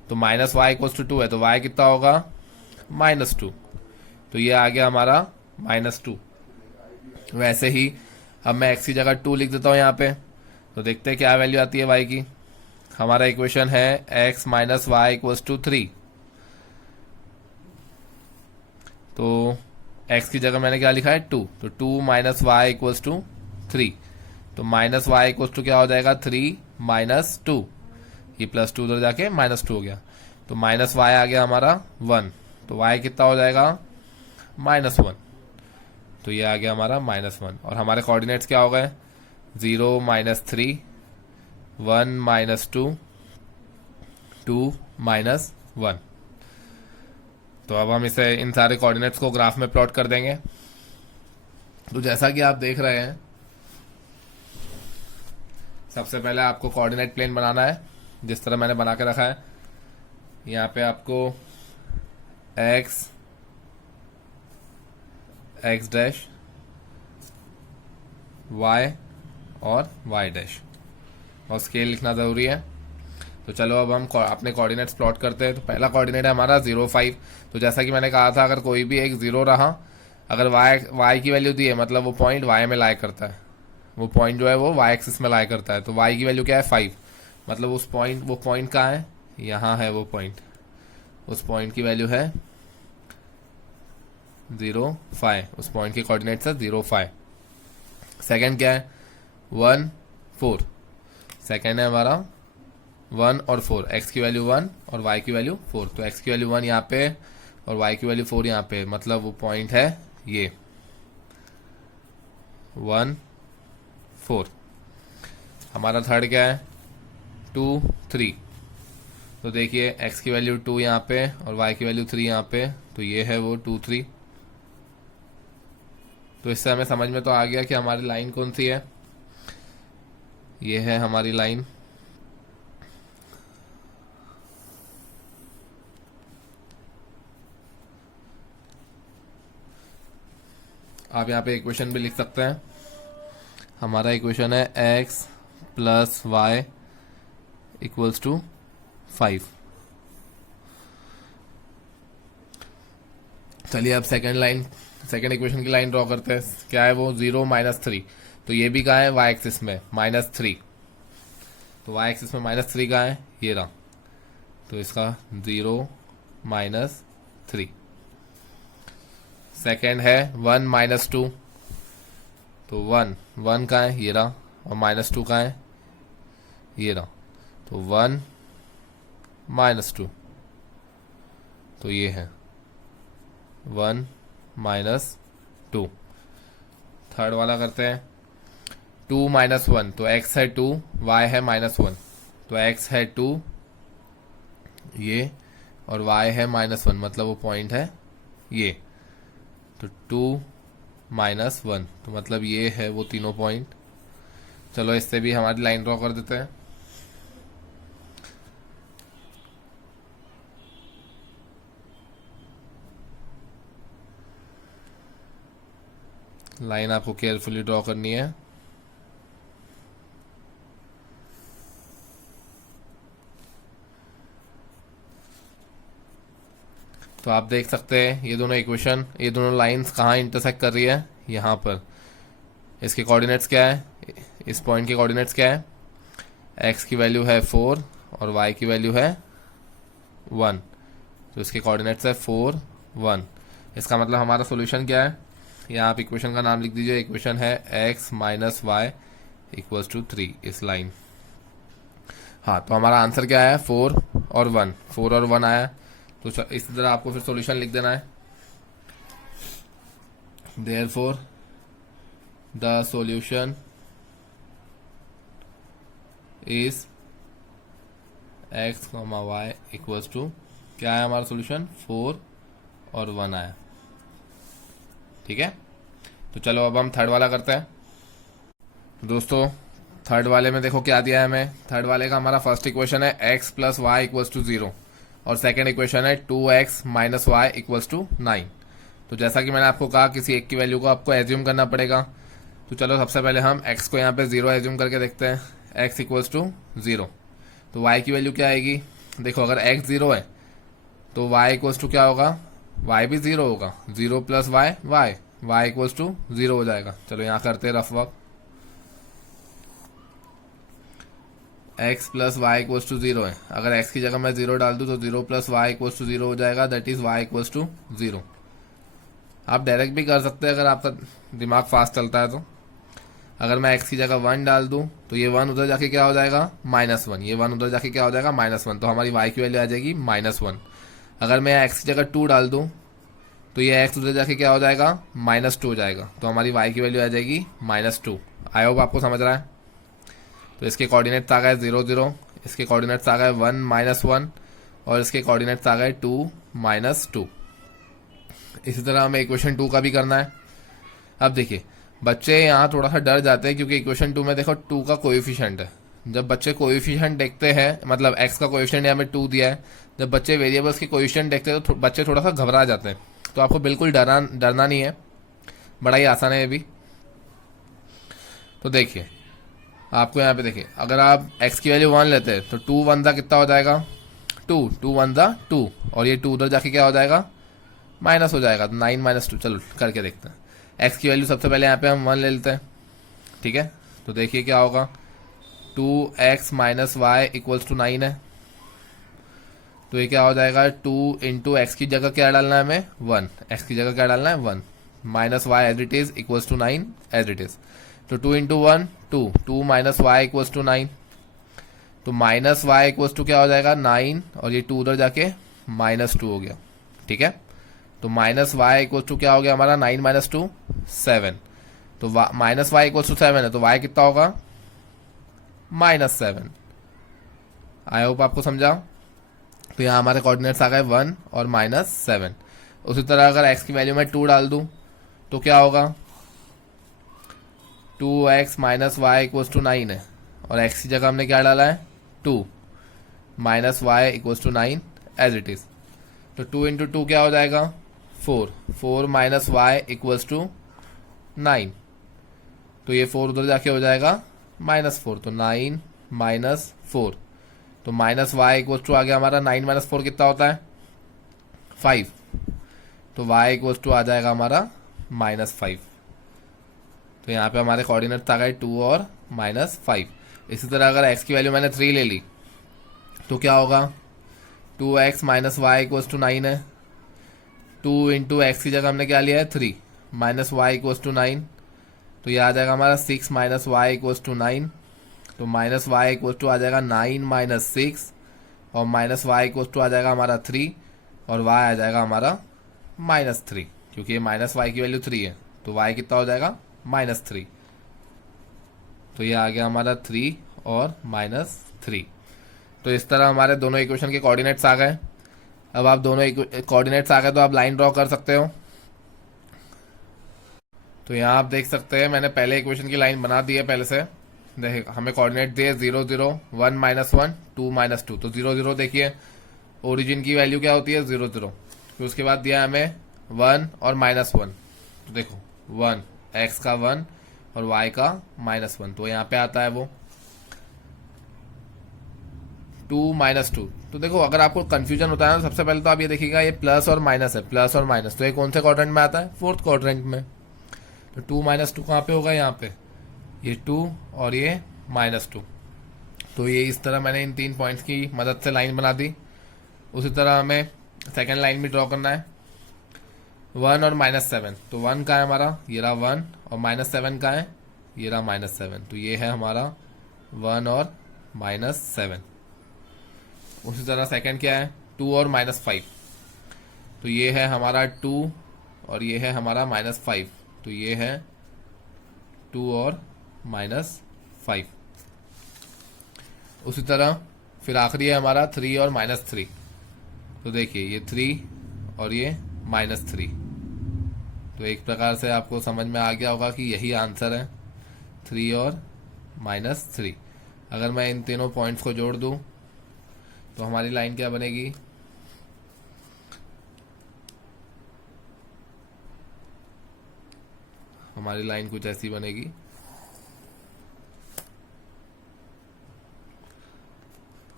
तो माइनस वाई इक्वल्स टू 2 है तो y कितना होगा -2, तो ये आ गया हमारा -2। वैसे ही अब मैं x की जगह 2 लिख देता हूँ यहाँ पे, तो देखते हैं क्या वैल्यू आती है y की। हमारा इक्वेशन है x minus y equals to 3, तो x की जगह मैंने क्या लिखा है 2, तो 2 माइनस वाई इक्वल्स टू 3, तो माइनस वाई इक्वल्स टू क्या हो जाएगा 3 माइनस 2, ये +2 उधर जाके -2 हो गया, तो माइनस वाई आ गया हमारा 1, तो y कितना हो जाएगा -1, तो ये आ गया हमारा -1। और हमारे कोऑर्डिनेट्स क्या हो गए 0 -3 1 -2 2 -1। तो अब हम इसे इन सारे कोऑर्डिनेट्स को ग्राफ में प्लॉट कर देंगे। तो जैसा कि आप देख रहे हैं, सबसे पहले आपको कोऑर्डिनेट प्लेन बनाना है जिस तरह मैंने बना के रखा है। यहाँ पे आपको x डैश y और y डैश और स्केल लिखना ज़रूरी है। तो चलो अब हम अपने कोऑर्डिनेट्स प्लॉट करते हैं। तो पहला कोऑर्डिनेट है हमारा 0 5। तो जैसा कि मैंने कहा था, अगर कोई भी एक 0 रहा, अगर y की वैल्यू दी है मतलब वो पॉइंट y में लाई करता है, वो पॉइंट जो है वो y एक्सिस में लाई करता है, तो y की वैल्यू क्या है 5, मतलब वो पॉइंट कहाँ है, यहाँ है वो पॉइंट, उस पॉइंट की वैल्यू है 0 5, उस पॉइंट के कोऑर्डिनेट्स है 0 5। सेकंड क्या है 1 4, सेकंड है हमारा 1 और 4, x की वैल्यू 1 और y की वैल्यू 4, तो x की वैल्यू 1 यहाँ पे और y की वैल्यू 4 यहाँ पे, मतलब वो पॉइंट है ये 1 4। हमारा थर्ड क्या है 2 3, तो देखिए x की वैल्यू 2 यहाँ पे और y की वैल्यू 3 यहाँ पे, तो ये है वो 2 3। तो इससे हमें समझ में तो आ गया कि हमारी लाइन कौन सी है, ये है हमारी लाइन। आप यहाँ पे इक्वेशन भी लिख सकते हैं। हमारा इक्वेशन है x plus y equals to 5। चलिए अब सेकंड इक्वेशन की लाइन ड्रॉ करते हैं। क्या है वो 0 -3, तो ये भी कहाँ है y एक्सिस में -3, तो y एक्सिस में -3 कहाँ है, ये रहा, तो इसका 0 -3। सेकंड है 1 -2, तो 1 कहाँ है, ये रहा, और -2 कहाँ है, ये रहा, तो 1 -2, तो ये है 1 -2। थर्ड वाला करते हैं 2 -1, तो x है 2, y है -1, तो x है 2 ये और y है -1, मतलब वो पॉइंट है ये, तो 2 -1, तो मतलब ये है वो तीनों पॉइंट। चलो इससे भी हमारी लाइन ड्रॉ कर देते हैं। लाइन आपको केयरफुली ड्रॉ करनी है। तो आप देख सकते हैं ये दोनों इक्वेशन, ये दोनों लाइंस कहाँ इंटरसेक्ट कर रही है, यहाँ पर। इसके कोऑर्डिनेट्स क्या है, इस पॉइंट के कोऑर्डिनेट्स क्या है, x की वैल्यू है 4 और y की वैल्यू है 1, तो इसके कोऑर्डिनेट्स है 4 1। इसका मतलब हमारा सॉल्यूशन क्या है, यहाँ आप इक्वेशन का नाम लिख दीजिए। इक्वेशन है x - y इक्वल्स टू 3, इस लाइन। हाँ, तो हमारा आंसर क्या है 4 और 1, 4 और 1 आया। तो इसी तरह आपको फिर सॉल्यूशन लिख देना है। Therefore the solution is x, y equals to, क्या है हमारा सॉल्यूशन 4 और 1 आया। ठीक है, तो चलो अब हम थर्ड वाला करते हैं। तो दोस्तों थर्ड वाले में देखो क्या दिया है हमें। थर्ड वाले का हमारा फर्स्ट इक्वेशन है x plus y equals to 0 और सेकेंड इक्वेशन है 2x - y इक्वल्स टू 9। तो जैसा कि मैंने आपको कहा किसी एक की वैल्यू को आपको एज्यूम करना पड़ेगा। तो चलो सबसे पहले हम x को यहाँ पे 0 एज्यूम करके देखते हैं। x इक्वल्स टू 0, तो y की वैल्यू क्या आएगी, देखो अगर x 0 है तो y इक्वल्स टू क्या होगा, y भी 0 होगा, 0 plus y y equals to 0 हो जाएगा। चलो यहाँ करते हैं rough work. x plus y equals to 0 है, अगर x की जगह मैं 0 डाल दूं तो 0 प्लस वाई इक्वल्स टू 0 हो जाएगा, that is y equals to 0। आप डायरेक्ट भी कर सकते हैं अगर आपका दिमाग फास्ट चलता है तो। अगर मैं x की जगह 1 डाल दूं तो ये 1 उधर जाके क्या हो जाएगा -1, ये 1 उधर जाके क्या हो जाएगा -1, तो हमारी y की वैल्यू आ जाएगी -1। अगर मैं x की जगह 2 डाल दूं तो ये x उधर जाके क्या हो जाएगा -2 हो जाएगा, तो हमारी y की वैल्यू आ जाएगी -2। आई होप आपको समझ रहा है। तो इसके कोऑर्डिनेट्स आ गए 0 0, इसके कोऑर्डिनेट्स आ गए 1 -1 और इसके कोऑर्डिनेट्स आ गए 2 -2। इसी तरह हमें इक्वेशन 2 का भी करना है। अब देखिए बच्चे यहाँ थोड़ा सा डर जाते हैं क्योंकि इक्वेशन 2 में देखो 2 का कोएफिशिएंट है। जब बच्चे कोएफिशिएंट देखते हैं, मतलब x का कोएफिशिएंट यहाँ में 2 दिया है, जब बच्चे वेरिएबल्स के कोएफिशिएंट देखते हैं तो बच्चे थोड़ा सा घबरा जाते हैं। तो आपको बिल्कुल डरना नहीं है, बड़ा ही आसान है ये भी। तो देखिए आपको यहाँ पे देखिए अगर आप x की वैल्यू 1 लेते हैं तो 2 1 दा कितना हो जाएगा 2, 2 1 दा 2 और ये 2 उधर जाके क्या हो जाएगा माइनस हो जाएगा, तो 9 -2। चलो करके देखते हैं। x की वैल्यू सबसे पहले यहाँ पे हम 1 ले लेते हैं, ठीक है। तो देखिए क्या होगा 2x - y इक्वल्स टू 9 है, तो ये क्या हो जाएगा, 2 इंटू एक्स की जगह क्या डालना है हमें, 1, एक्स की जगह क्या डालना है 1, minus y as it is equals to 9 as it is. तो 2 into 1 2, 2 minus y equals to 9, तो माइनस वाई इक्वल्स टू क्या हो जाएगा 9, और ये 2 उधर जाके -2 हो गया। ठीक है, तो माइनस वाई इक्वल्स टू क्या हो गया हमारा, 9 माइनस 2 7, तो माइनस वाई इक्वल्स टू 7 है, तो वाई कितना होगा -7। आई होप आपको समझा। तो यहाँ हमारे कोऑर्डिनेट्स आ गए 1 और -7। उसी तरह अगर x की वैल्यू में 2 डाल दूं तो क्या होगा, 2x minus y equals to 9 है, और x की जगह हमने क्या डाला है 2, minus y equals to 9 as it is. तो 2 इंटू 2 क्या हो जाएगा 4, 4 माइनस वाई इक्वल्स टू 9, तो ये 4 उधर जाके हो जाएगा -4, तो 9 -4, तो माइनस वाई इक्वल्स टू आ गया हमारा 9 माइनस 4 कितना होता है 5, तो y इक्वल्स टू आ जाएगा हमारा -5। तो यहाँ पे हमारे कोऑर्डिनेट्स आ गए 2 और -5। इसी तरह अगर x की वैल्यू मैंने 3 ले ली तो क्या होगा, 2x minus y equals to 9 है, 2 इंटू एक्स की जगह हमने क्या लिया है 3, माइनस वाई इक्वल्स टू 9, तो ये आ जाएगा हमारा 6 माइनस वाई इक्वल्स टू 9, तो माइनस वाई इक्वल्स टू आ जाएगा 9 माइनस 6, और माइनस वाई इक्वल्स टू आ जाएगा हमारा 3, और y आ जाएगा हमारा -3, क्योंकि ये माइनस वाई की वैल्यू 3 है, तो y कितना हो जाएगा -3। तो ये आ गया हमारा 3 और -3। तो इस तरह हमारे दोनों इक्वेशन के कोऑर्डिनेट्स आ गए। अब आप दोनों कोऑर्डिनेट्स आ गए तो आप लाइन ड्रॉ कर सकते हो। तो यहाँ आप देख सकते हैं मैंने पहले इक्वेशन की लाइन बना दी है पहले से। देखिए हमें कोऑर्डिनेट दिए 0 0 1 -1 2 -2, तो 0 0 देखिए ओरिजिन की वैल्यू क्या होती है 0 0, फिर उसके बाद दिया हमें 1 और -1, तो देखो 1 x का 1 और y का -1, तो यहाँ पे आता है वो 2 -2। तो देखो अगर आपको कंफ्यूजन होता है ना, सबसे पहले तो आप ये देखिएगा ये प्लस और माइनस है, प्लस और माइनस, तो ये कौन से क्वाड्रेंट में आता है, फोर्थ क्वाड्रेंट में। तो 2 -2 कहाँ पे होगा, यहाँ पे, ये 2 और ये -2। तो ये इस तरह मैंने इन 3 पॉइंट्स की मदद से लाइन बना दी। उसी तरह हमें सेकेंड लाइन भी ड्रॉ करना है, 1 और -7, तो 1 का है हमारा, ये रहा 1, और -7 का है, ये रहा -7, तो ये है हमारा 1 और -7। उसी तरह सेकंड क्या है 2 और -5, तो ये है हमारा 2 और ये है हमारा -5, तो ये है 2 और -5। उसी तरह फिर आखिरी है हमारा 3 और -3, तो देखिए ये 3 और ये -3। तो एक प्रकार से आपको समझ में आ गया होगा कि यही आंसर है 3 और -3। अगर मैं इन तीनों पॉइंट्स को जोड़ दूं तो हमारी लाइन क्या बनेगी, हमारी लाइन कुछ ऐसी बनेगी।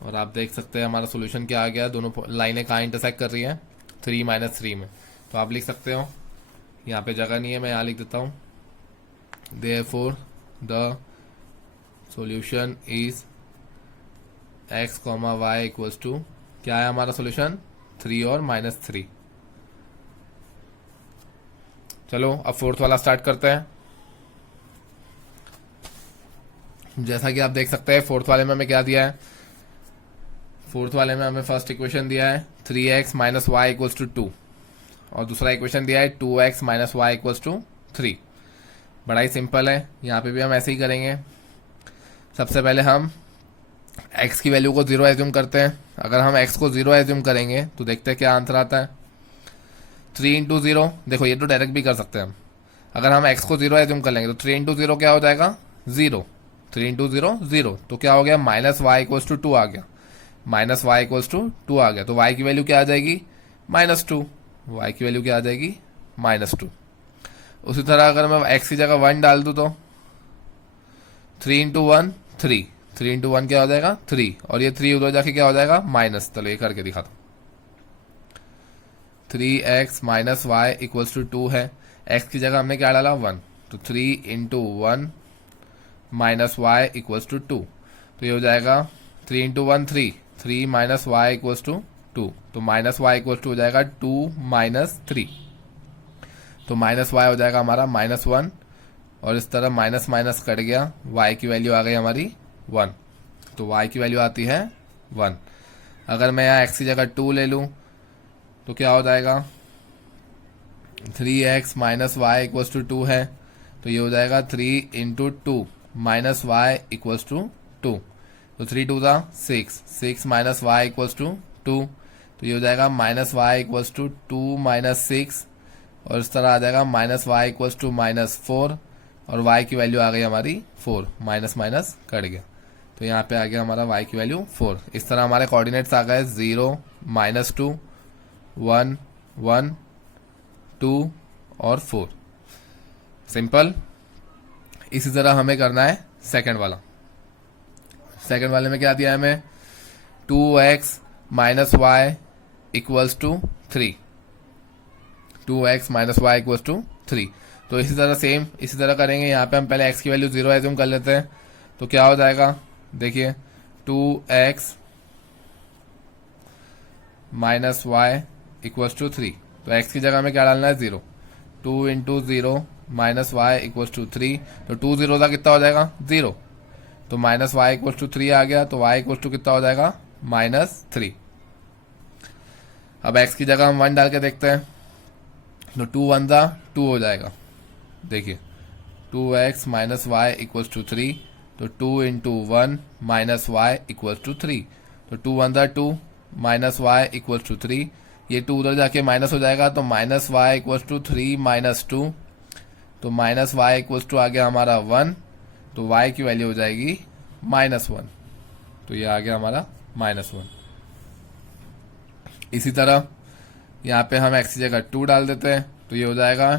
और आप देख सकते हैं हमारा सॉल्यूशन क्या आ गया, दोनों लाइनें कहाँ इंटरसेक्ट कर रही हैं 3 -3 में। तो आप लिख सकते हो, यहाँ पे जगह नहीं है मैं यहाँ लिख देता हूँ, therefore the solution is x, y equals to, क्या है हमारा सॉल्यूशन 3 और -3। चलो अब फोर्थ वाला स्टार्ट करते हैं। जैसा कि आप देख सकते हैं फोर्थ वाले में हमें क्या दिया है, फोर्थ वाले में हमें फर्स्ट इक्वेशन दिया है 3x - y इक्वल्स टू 2, और दूसरा इक्वेशन दिया है 2x - y इक्वल्स टू 3। बड़ा ही सिंपल है, यहाँ पे भी हम ऐसे ही करेंगे। सबसे पहले हम x की वैल्यू को 0 एज्यूम करते हैं। अगर हम x को 0 एज्यूम करेंगे तो देखते हैं क्या आंसर आता है, 3 इंटू 0, देखो ये तो डायरेक्ट भी कर सकते हैं हम। अगर हम x को 0 एज्यूम कर लेंगे तो 3 इंटू 0 क्या हो जाएगा 0, 3 इंटू 0 0, तो क्या हो गया -y इक्वल्स टू 2 आ गया, -y इक्वल्स टू 2 आ गया, तो y की वैल्यू क्या आ जाएगी -2, y की वैल्यू क्या आ जाएगी -2। उसी तरह अगर मैं x की जगह 1 डाल दूं तो 3 इंटू 1 3, 3 इंटू 1 क्या हो जाएगा 3, और ये 3 उधर जाके क्या हो जाएगा माइनस, चलो ये करके दिखा दो, 3x - y इक्वल्स टू 2 है, x की जगह हमने क्या डाला 1, तो 3 इंटू 1 -y इक्वल्स टू 2, तो ये हो जाएगा 3 इंटू 1 3, 3 - y इक्वल्स टू 2, तो माइनस वाई इक्वल टू हो जाएगा 2 माइनस 3, तो माइनस वाई हो जाएगा हमारा -1, और इस तरह माइनस माइनस कट गया, y की वैल्यू आ गई हमारी 1, तो y की वैल्यू आती है 1। अगर मैं यहाँ x की जगह 2 ले लूँ तो क्या हो जाएगा, 3x minus y equals to 2 है, तो ये हो जाएगा 3 into 2 minus y equals to 2, तो 3 2 था 6, 6 माइनस वाई इक्वल्स टू 2, तो ये हो जाएगा minus y equals to 2 minus 6, और इस तरह आ जाएगा माइनस वाई इक्वल्स टू -4, और y की वैल्यू आ गई हमारी 4, माइनस माइनस कट गया, तो यहाँ पे आ गया हमारा y की वैल्यू 4। इस तरह हमारे कोऑर्डिनेट्स आ गए 0, -2, 1, 1, 2 और 4। सिंपल। इसी तरह हमें करना है सेकंड वाला। सेकंड वाले में क्या दिया है हमें, 2x minus y equals to 3, 2x minus y equals to 3। तो इसी तरह सेम इसी तरह करेंगे। यहाँ पे हम पहले x की वैल्यू 0 एज्यूम कर लेते हैं, तो क्या हो जाएगा, देखिए 2x minus y equals to 3, तो x की जगह में क्या डालना है 0, 2 into 0 minus y equals to 3, तो 2 0 का कितना हो जाएगा 0, तो माइनस वाई इक्वल्स टू 3 आ गया, तो y इक्वल्स टू कितना हो जाएगा -3। अब x की जगह हम 1 डाल के देखते हैं, तो 2 1 था 2 हो जाएगा, देखिए 2x minus y equals to 3, तो 2 into 1 minus y equals to 3, तो 2 1 था 2 माइनस वाई इक्वल्स टू 3, ये 2 उधर जाके माइनस हो जाएगा, तो minus y equals to 3 minus 2, तो माइनस वाई इक्वल्स टू आ गया हमारा 1, तो y की वैल्यू हो जाएगी -1, तो ये आ गया हमारा -1। इसी तरह यहाँ पे हम x की जगह 2 डाल देते हैं, तो ये हो जाएगा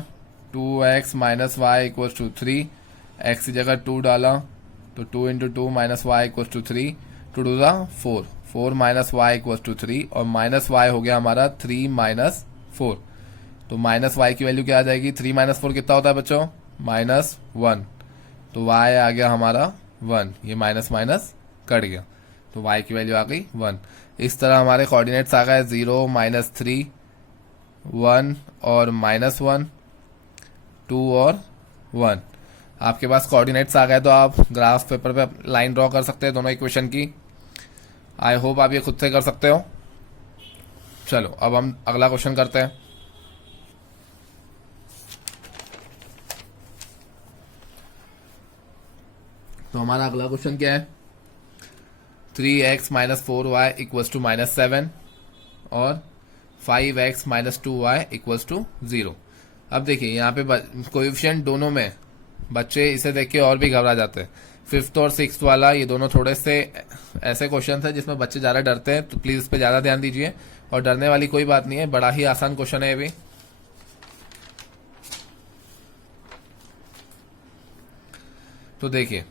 2x minus y equals to 3, x की जगह 2 डाला, तो 2 into 2 minus y equals to 3, 2 2 था 4, 4 माइनस वाई इक्वल्स टू 3, और माइनस वाई हो गया हमारा 3 माइनस 4, तो माइनस वाई की वैल्यू क्या आ जाएगी, 3 माइनस 4 कितना होता है बच्चों, -1, तो y आ गया हमारा 1, ये माइनस माइनस कट गया, तो y की वैल्यू आ गई 1। इस तरह हमारे कोऑर्डिनेट्स आ गए 0 -3, 1 और -1, 2 और 1। आपके पास कोऑर्डिनेट्स आ गए तो आप ग्राफ पेपर पे लाइन ड्रॉ कर सकते हैं दोनों इक्वेशन की। आई होप आप ये खुद से कर सकते हो। चलो अब हम अगला क्वेश्चन करते हैं। तो हमारा अगला क्वेश्चन क्या है, 3x minus 4y equals to -7 और 5x minus 2y equals to 0। अब देखिए यहाँ पे कोएफिशिएंट दोनों में बच्चे इसे देख के और भी घबरा जाते हैं। 5th और 6th वाला ये दोनों थोड़े से ऐसे क्वेश्चन है जिसमें बच्चे ज़्यादा डरते हैं, तो प्लीज़ इस पे ज़्यादा ध्यान दीजिए। और डरने वाली कोई बात नहीं है, बड़ा ही आसान क्वेश्चन है ये भी। तो देखिए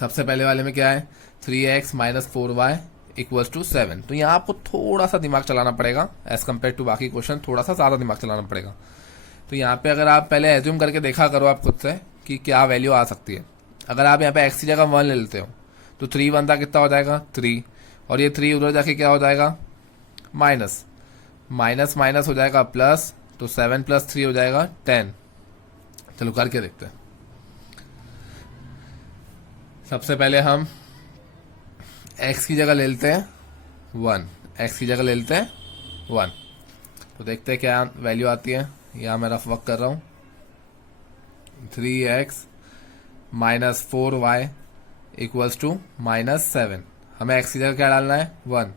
सबसे पहले वाले में क्या है, 3x minus 4y equals to 7। तो यहाँ आपको थोड़ा सा दिमाग चलाना पड़ेगा एज कम्पेयर टू बाकी क्वेश्चन, थोड़ा सा ज़्यादा दिमाग चलाना पड़ेगा। तो यहाँ पे अगर आप पहले एज्यूम करके देखा करो आप खुद से कि क्या वैल्यू आ सकती है। अगर आप यहाँ पे x की जगह 1 ले लेते हो तो 3 1 था कितना हो जाएगा 3, और ये 3 उधर जाके क्या हो जाएगा माइनस, माइनस माइनस हो जाएगा प्लस, तो 7 + 3 हो जाएगा 10। चलो करके देखते हैं। सबसे पहले हम x की जगह ले लेते हैं 1, x की जगह ले लेते हैं 1, तो देखते हैं क्या वैल्यू आती है। यहाँ मैं रफ वर्क कर रहा हूँ। 3x minus 4y equals to -7। हमें x की जगह क्या डालना है 1,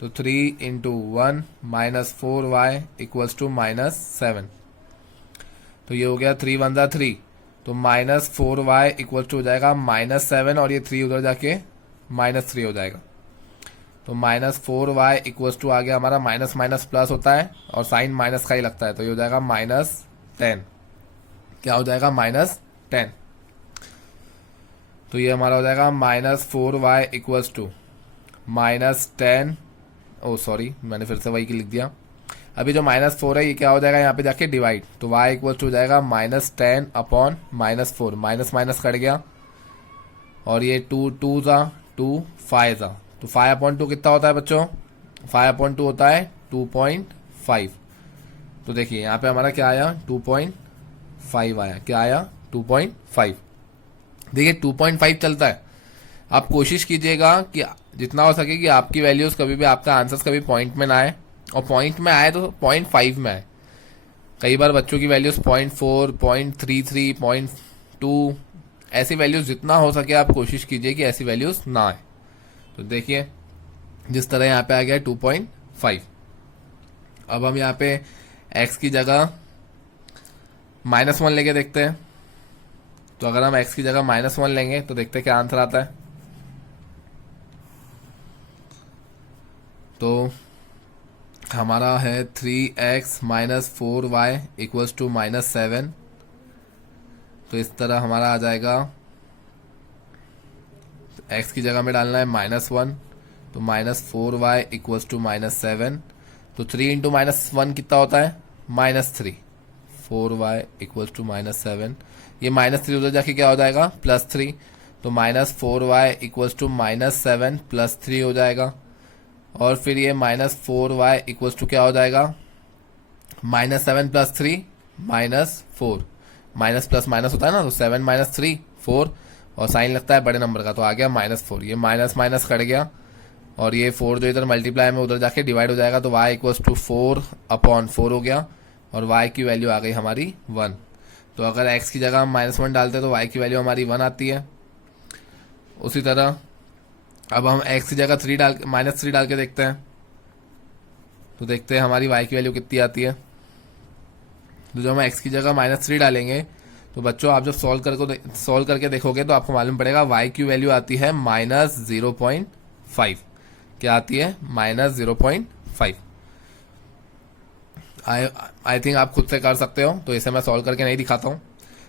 तो 3 into 1 minus 4y equals to -7। तो ये हो गया 3 1 था 3, तो -4y इक्वल टू हो जाएगा -7, और ये 3 उधर जाके -3 हो जाएगा। तो -4y इक्वल्स टू आ गया हमारा, माइनस माइनस प्लस होता है और साइन माइनस का ही लगता है, तो ये हो जाएगा -10। क्या हो जाएगा -10। तो ये हमारा हो जाएगा -4y equals to -10। O sorry, मैंने फिर से वही की लिख दिया। अभी जो -4 है ये क्या हो जाएगा यहाँ पे जाके डिवाइड, तो y इक्वल टू हो जाएगा -10 अपॉन -4, माइनस माइनस कट गया, और ये 2 2 था 2 5 था, तो 5/2 कितना होता है बच्चों 5/2 होता है 2.5। तो देखिए यहाँ पे हमारा क्या आया 2.5 आया, क्या आया 2.5। देखिए 2.5 चलता है। आप कोशिश कीजिएगा कि जितना हो सके कि आपकी वैल्यूज कभी भी, आपका आंसर्स कभी पॉइंट में ना आए, और पॉइंट में आए तो 0.5 में आए। कई बार बच्चों की वैल्यूज 0.4, 0.33, 0.2 ऐसी वैल्यूज जितना हो सके आप कोशिश कीजिए कि ऐसी वैल्यूज ना आए। तो देखिए जिस तरह यहाँ पे आ गया 2.5। अब हम यहाँ पे x की जगह -1 लेके देखते हैं। तो अगर हम x की जगह -1 लेंगे तो देखते हैं क्या आंसर आता है। तो हमारा है 3x - 4y इक्वल्स टू -7। तो इस तरह हमारा आ जाएगा, x की जगह में डालना है -1, तो -4y इक्वल्स टू -7। तो 3 इंटू -1 कितना होता है -3। 4y equals to -7। ये -3 उधर जाके क्या हो जाएगा +3। तो -4y इक्वल्स टू -7 +3 हो जाएगा। और फिर ये -4y इक्वल्स टू क्या हो जाएगा -7 + 3 -4। माइनस प्लस माइनस होता है ना, तो 7 - 3 4, और साइन लगता है बड़े नंबर का, तो आ गया -4। ये माइनस माइनस कट गया, और ये 4 जो इधर मल्टीप्लाई में उधर जाके डिवाइड हो जाएगा, तो y इक्वल्स टू 4/4 हो गया, और y की वैल्यू आ गई हमारी 1। तो अगर x की जगह हम -1 डालते हैं तो y की वैल्यू हमारी 1 आती है। उसी तरह अब हम x की जगह -3 डाल के देखते हैं, तो देखते हैं हमारी y की वैल्यू कितनी आती है। तो जब हम x की जगह -3 डालेंगे तो बच्चों आप जब सॉल्व करके देखोगे तो आपको मालूम पड़ेगा y की वैल्यू आती है -0.5। क्या आती है -0.5। आई थिंक आप खुद से कर सकते हो, तो इसे मैं सॉल्व करके नहीं दिखाता हूँ।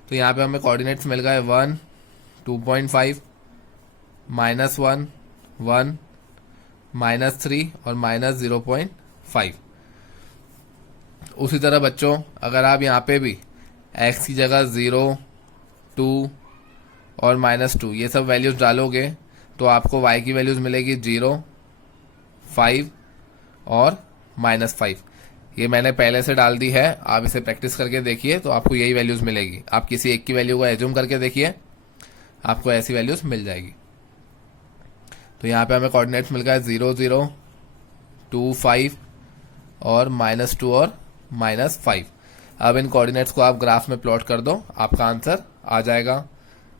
तो यहाँ पे हमें कोऑर्डिनेट्स मिल गए 1, 2.5, -1, 1, -3 और -0.5। उसी तरह बच्चों अगर आप यहाँ पे भी x की जगह 0, 2 और -2 ये सब वैल्यूज डालोगे तो आपको y की वैल्यूज मिलेगी 0, 5 और -5। ये मैंने पहले से डाल दी है, आप इसे प्रैक्टिस करके देखिए तो आपको यही वैल्यूज मिलेगी। आप किसी एक की वैल्यू को एज्यूम करके देखिए, आपको ऐसी वैल्यूज मिल जाएगी। तो यहाँ पे हमें कोऑर्डिनेट्स मिल गया 0, 0, 2, 5 और -2 और -5। अब इन कोऑर्डिनेट्स को आप ग्राफ में प्लॉट कर दो, आपका आंसर आ जाएगा।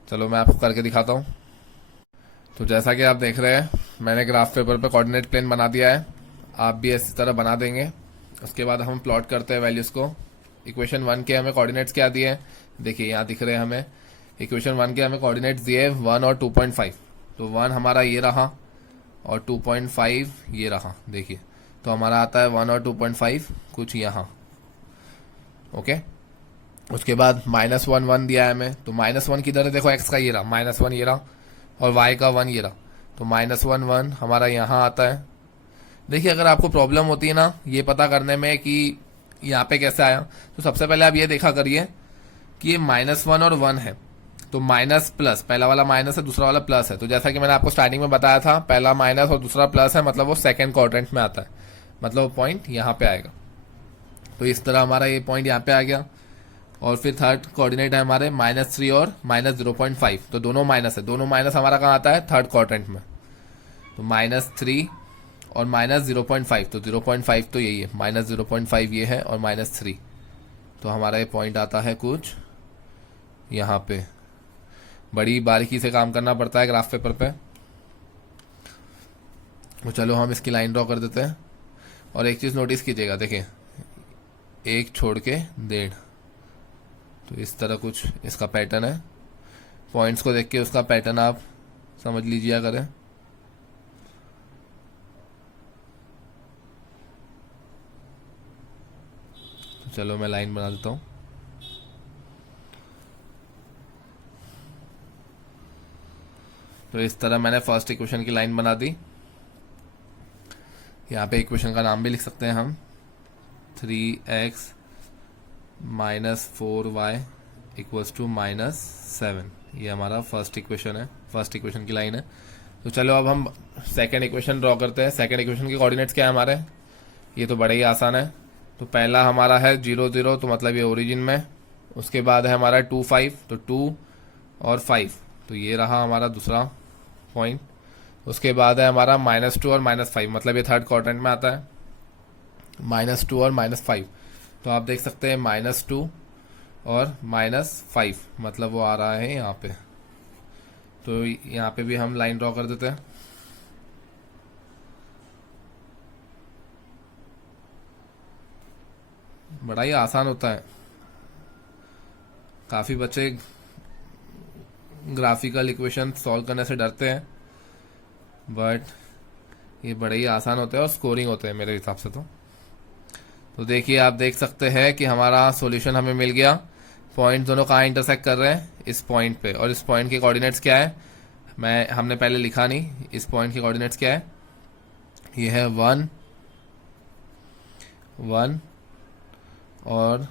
चलो मैं आपको करके दिखाता हूँ। तो जैसा कि आप देख रहे हैं मैंने ग्राफ पेपर पे कोऑर्डिनेट प्लेन बना दिया है, आप भी इसी तरह बना देंगे। उसके बाद हम प्लॉट करते हैं वैल्यूज़ को। इक्वेशन 1 के हमें कोऑर्डिनेट्स क्या दिए हैं, देखिए यहाँ दिख रहे हैं हमें। इक्वेशन 1 के हमें कोऑर्डिनेट्स दिए 1 और 2.5। तो 1 हमारा ये रहा और 2.5 ये रहा, देखिए। तो हमारा आता है 1 और 2.5 कुछ यहाँ, ओके। उसके बाद -1 1 दिया है हमें, तो -1 किधर है, देखो x का ये रहा, -1 ये रहा, और y का 1 ये रहा। तो -1 1 हमारा यहाँ आता है। देखिए अगर आपको प्रॉब्लम होती है ना ये पता करने में कि यहाँ पे कैसे आया, तो सबसे पहले आप ये देखा करिए कि ये -1 और 1 है, तो माइनस प्लस, पहला वाला माइनस है दूसरा वाला प्लस है। तो जैसा कि मैंने आपको स्टार्टिंग में बताया था, पहला माइनस और दूसरा प्लस है, मतलब वो सेकंड क्वाड्रेंट में आता है, मतलब वो पॉइंट यहाँ पे आएगा। तो इस तरह हमारा ये पॉइंट यहाँ पे आ गया। और फिर थर्ड कोऑर्डिनेट है हमारे -3 और -0.5, तो दोनों माइनस है, दोनों माइनस हमारा कहाँ आता है थर्ड क्वाड्रेंट में। तो -3 और -0.5, तो 0.5 तो यही है, -0.5 ये है और -3, तो हमारा ये पॉइंट आता है कुछ यहाँ पे। बड़ी बारीकी से काम करना पड़ता है ग्राफ पेपर पे। तो चलो हम इसकी लाइन ड्रॉ कर देते हैं। और एक चीज़ नोटिस कीजिएगा, देखिए 1 छोड़ के 1.5, तो इस तरह कुछ इसका पैटर्न है। पॉइंट्स को देख के उसका पैटर्न आप समझ लीजिए करें। तो चलो मैं लाइन बना देता हूँ। तो इस तरह मैंने फर्स्ट इक्वेशन की लाइन बना दी। यहाँ पे इक्वेशन का नाम भी लिख सकते हैं हम, 3x - 4y इक्वल्स टू -7। ये हमारा फर्स्ट इक्वेशन है, फर्स्ट इक्वेशन की लाइन है। तो चलो अब हम सेकेंड इक्वेशन ड्रॉ करते हैं। सेकेंड इक्वेशन के कोऑर्डिनेट्स क्या है हमारे, ये तो बड़ा ही आसान है। तो पहला हमारा है 0 0, तो मतलब ये ओरिजिन में। उसके बाद है हमारा 2 5, तो 2 और 5, तो ये रहा हमारा दूसरा पॉइंट। उसके बाद है हमारा -2 और -5, मतलब ये थर्ड क्वाड्रेंट में आता है, -2 और -5। तो आप देख सकते हैं -2 और -5, मतलब वो आ रहा है यहाँ पे। तो यहाँ पे भी हम लाइन ड्रॉ कर देते हैं। बड़ा ही आसान होता है। काफ़ी बच्चे ग्राफिकल इक्वेशन सॉल्व करने से डरते हैं, बट ये बड़े ही आसान होते हैं और स्कोरिंग होते हैं मेरे हिसाब से। तो देखिए, आप देख सकते हैं कि हमारा सॉल्यूशन हमें मिल गया। पॉइंट दोनों कहाँ इंटरसेक्ट कर रहे हैं, इस पॉइंट पे। और इस पॉइंट के कोऑर्डिनेट्स क्या है, हमने पहले लिखा नहीं। इस पॉइंट के कोऑर्डिनेट्स क्या है, ये है 1 1 और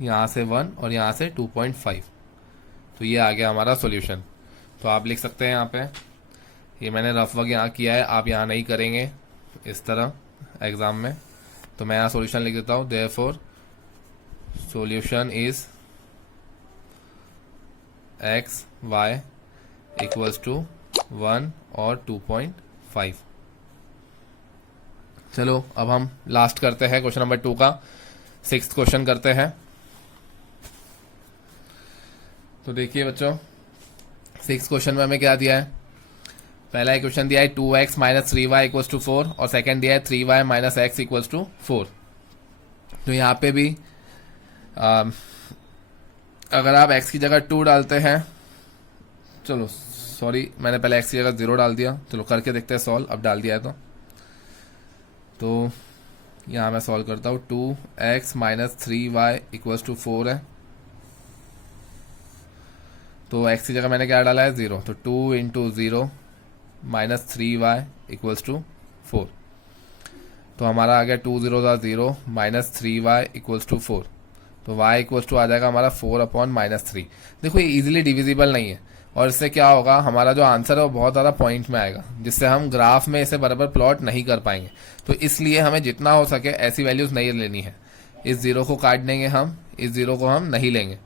यहाँ से 1 और यहाँ से 2.5। तो ये आ गया हमारा सॉल्यूशन। तो आप लिख सकते हैं यहाँ पे, ये मैंने रफ वर्क यहाँ किया है, आप यहाँ नहीं करेंगे इस तरह एग्जाम में। तो मैं यहाँ सॉल्यूशन लिख देता हूँ, therefore solution is x y equals to 1 और 2.5। चलो अब हम लास्ट करते हैं क्वेश्चन नंबर 2 का, 6th क्वेश्चन करते हैं। तो देखिए बच्चों, 6th क्वेश्चन में हमें क्या दिया है। पहला इक्वेशन दिया है 2x minus 3y equals to 4, और सेकेंड दिया है 3y minus x equals to 4। तो यहाँ पे भी अगर आप x की जगह 2 डालते हैं, चलो सॉरी मैंने पहले x की जगह 0 डाल दिया, चलो करके देखते हैं सॉल्व। अब डाल दिया है तो यहाँ मैं सॉल्व करता हूँ। 2x minus 3y equals to 4 है, तो x की जगह मैंने क्या डाला है 0, तो 2 into 0 minus 3y equals to 4। तो हमारा आ गया 2 0 0 माइनस 3y इक्वल्स टू 4। तो y इक्वल्स टू आ जाएगा हमारा 4/-3। देखो ये इजीली डिविजिबल नहीं है, और इससे क्या होगा, हमारा जो आंसर है वो बहुत ज़्यादा पॉइंट में आएगा, जिससे हम ग्राफ में इसे बराबर प्लॉट नहीं कर पाएंगे। तो इसलिए हमें जितना हो सके ऐसी वैल्यूज़ नहीं लेनी है। इस 0 को काट देंगे हम, इस 0 को हम नहीं लेंगे।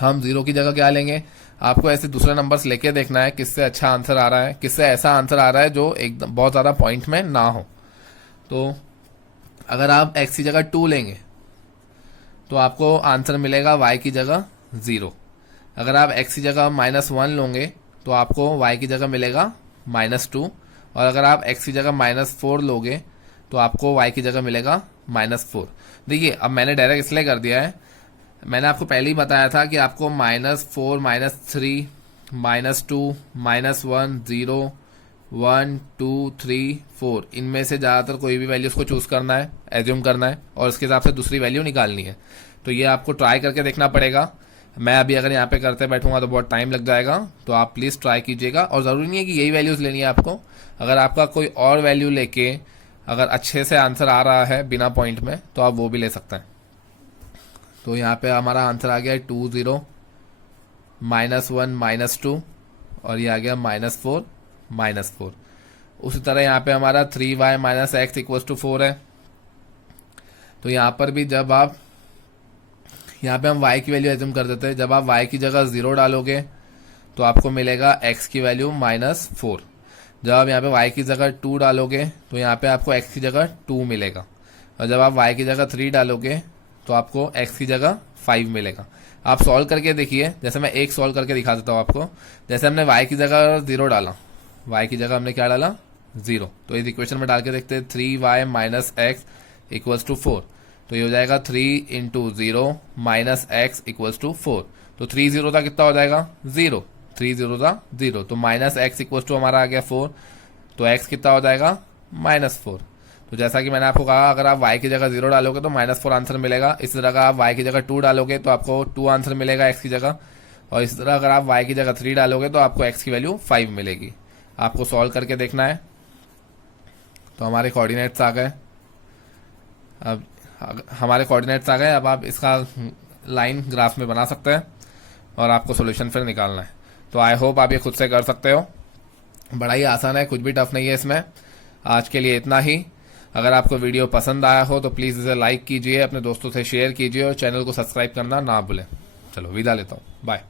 हम 0 की जगह क्या लेंगे, आपको ऐसे दूसरे नंबर्स लेके देखना है किससे अच्छा आंसर आ रहा है, किससे ऐसा आंसर आ रहा है जो एकदम बहुत ज़्यादा पॉइंट में ना हो। तो अगर आप x की जगह 2 लेंगे तो आपको आंसर मिलेगा y की जगह 0। अगर आप x की जगह -1 लोगे तो आपको y की जगह मिलेगा -2, और अगर आप x की जगह -4 लोगे तो आपको y की जगह मिलेगा -4। देखिए अब मैंने डायरेक्ट इसलिए कर दिया है, मैंने आपको पहले ही बताया था कि आपको -4 -3 -2 -1 0 1 2 3 4 इनमें से ज़्यादातर कोई भी वैल्यूज़ को चूज़ करना है, एज्यूम करना है, और उसके हिसाब से दूसरी वैल्यू निकालनी है। तो ये आपको ट्राई करके देखना पड़ेगा। मैं अभी अगर यहाँ पे करते बैठूंगा तो बहुत टाइम लग जाएगा, तो आप प्लीज़ ट्राई कीजिएगा। और ज़रूरी नहीं है कि यही वैल्यूज़ लेनी है आपको, अगर आपका कोई और वैल्यू लेके अगर अच्छे से आंसर आ रहा है बिना पॉइंट में तो आप वो भी ले सकते हैं। तो यहाँ पे हमारा आंसर आ गया 2 0 -1 -2, और ये आ गया -4 -4। उसी तरह यहाँ पे हमारा 3y minus x equals to 4 है। तो यहाँ पर भी जब आप यहाँ पे हम y की वैल्यू एज्यूम कर देते हैं, जब आप y की जगह 0 डालोगे तो आपको मिलेगा x की वैल्यू -4। जब आप यहाँ पे y की जगह 2 डालोगे तो यहाँ पे आपको x की जगह 2 मिलेगा, और जब आप y की जगह 3 डालोगे तो आपको x की जगह 5 मिलेगा। आप सॉल्व करके देखिए, जैसे मैं एक सॉल्व करके दिखा देता हूँ आपको। जैसे हमने y की जगह 0 डाला, y की जगह हमने क्या डाला 0, तो इस इक्वेशन में डाल के देखते हैं 3y minus x equals to 4। तो ये हो जाएगा 3 into 0 minus x equals to 4। तो 3 0 था कितना हो जाएगा 0, 3 0 था 0, तो माइनस एक्स इक्वल्स टू हमारा आ गया 4, तो x कितना हो जाएगा -4। तो जैसा कि मैंने आपको कहा, अगर आप y की जगह 0 डालोगे तो -4 आंसर मिलेगा। इसी तरह अगर आप y की जगह 2 डालोगे तो आपको 2 आंसर मिलेगा x की जगह, और इसी तरह अगर आप y की जगह 3 डालोगे तो आपको x की वैल्यू 5 मिलेगी। आपको सॉल्व करके देखना है। तो हमारे कोऑर्डिनेट्स आ गए, अब हमारे कोऑर्डिनेट्स आ गए। अब आप इसका लाइन ग्राफ में बना सकते हैं। और आपको सोल्यूशन फिर निकालना है। तो आई होप आप ये खुद से कर सकते हो। बड़ा ही आसान है, कुछ भी टफ नहीं है इसमें। आज के लिए इतना ही। अगर आपको वीडियो पसंद आया हो तो प्लीज़ इसे लाइक कीजिए, अपने दोस्तों से शेयर कीजिए और चैनल को सब्सक्राइब करना ना भूलें। चलो विदा लेता हूँ, बाय।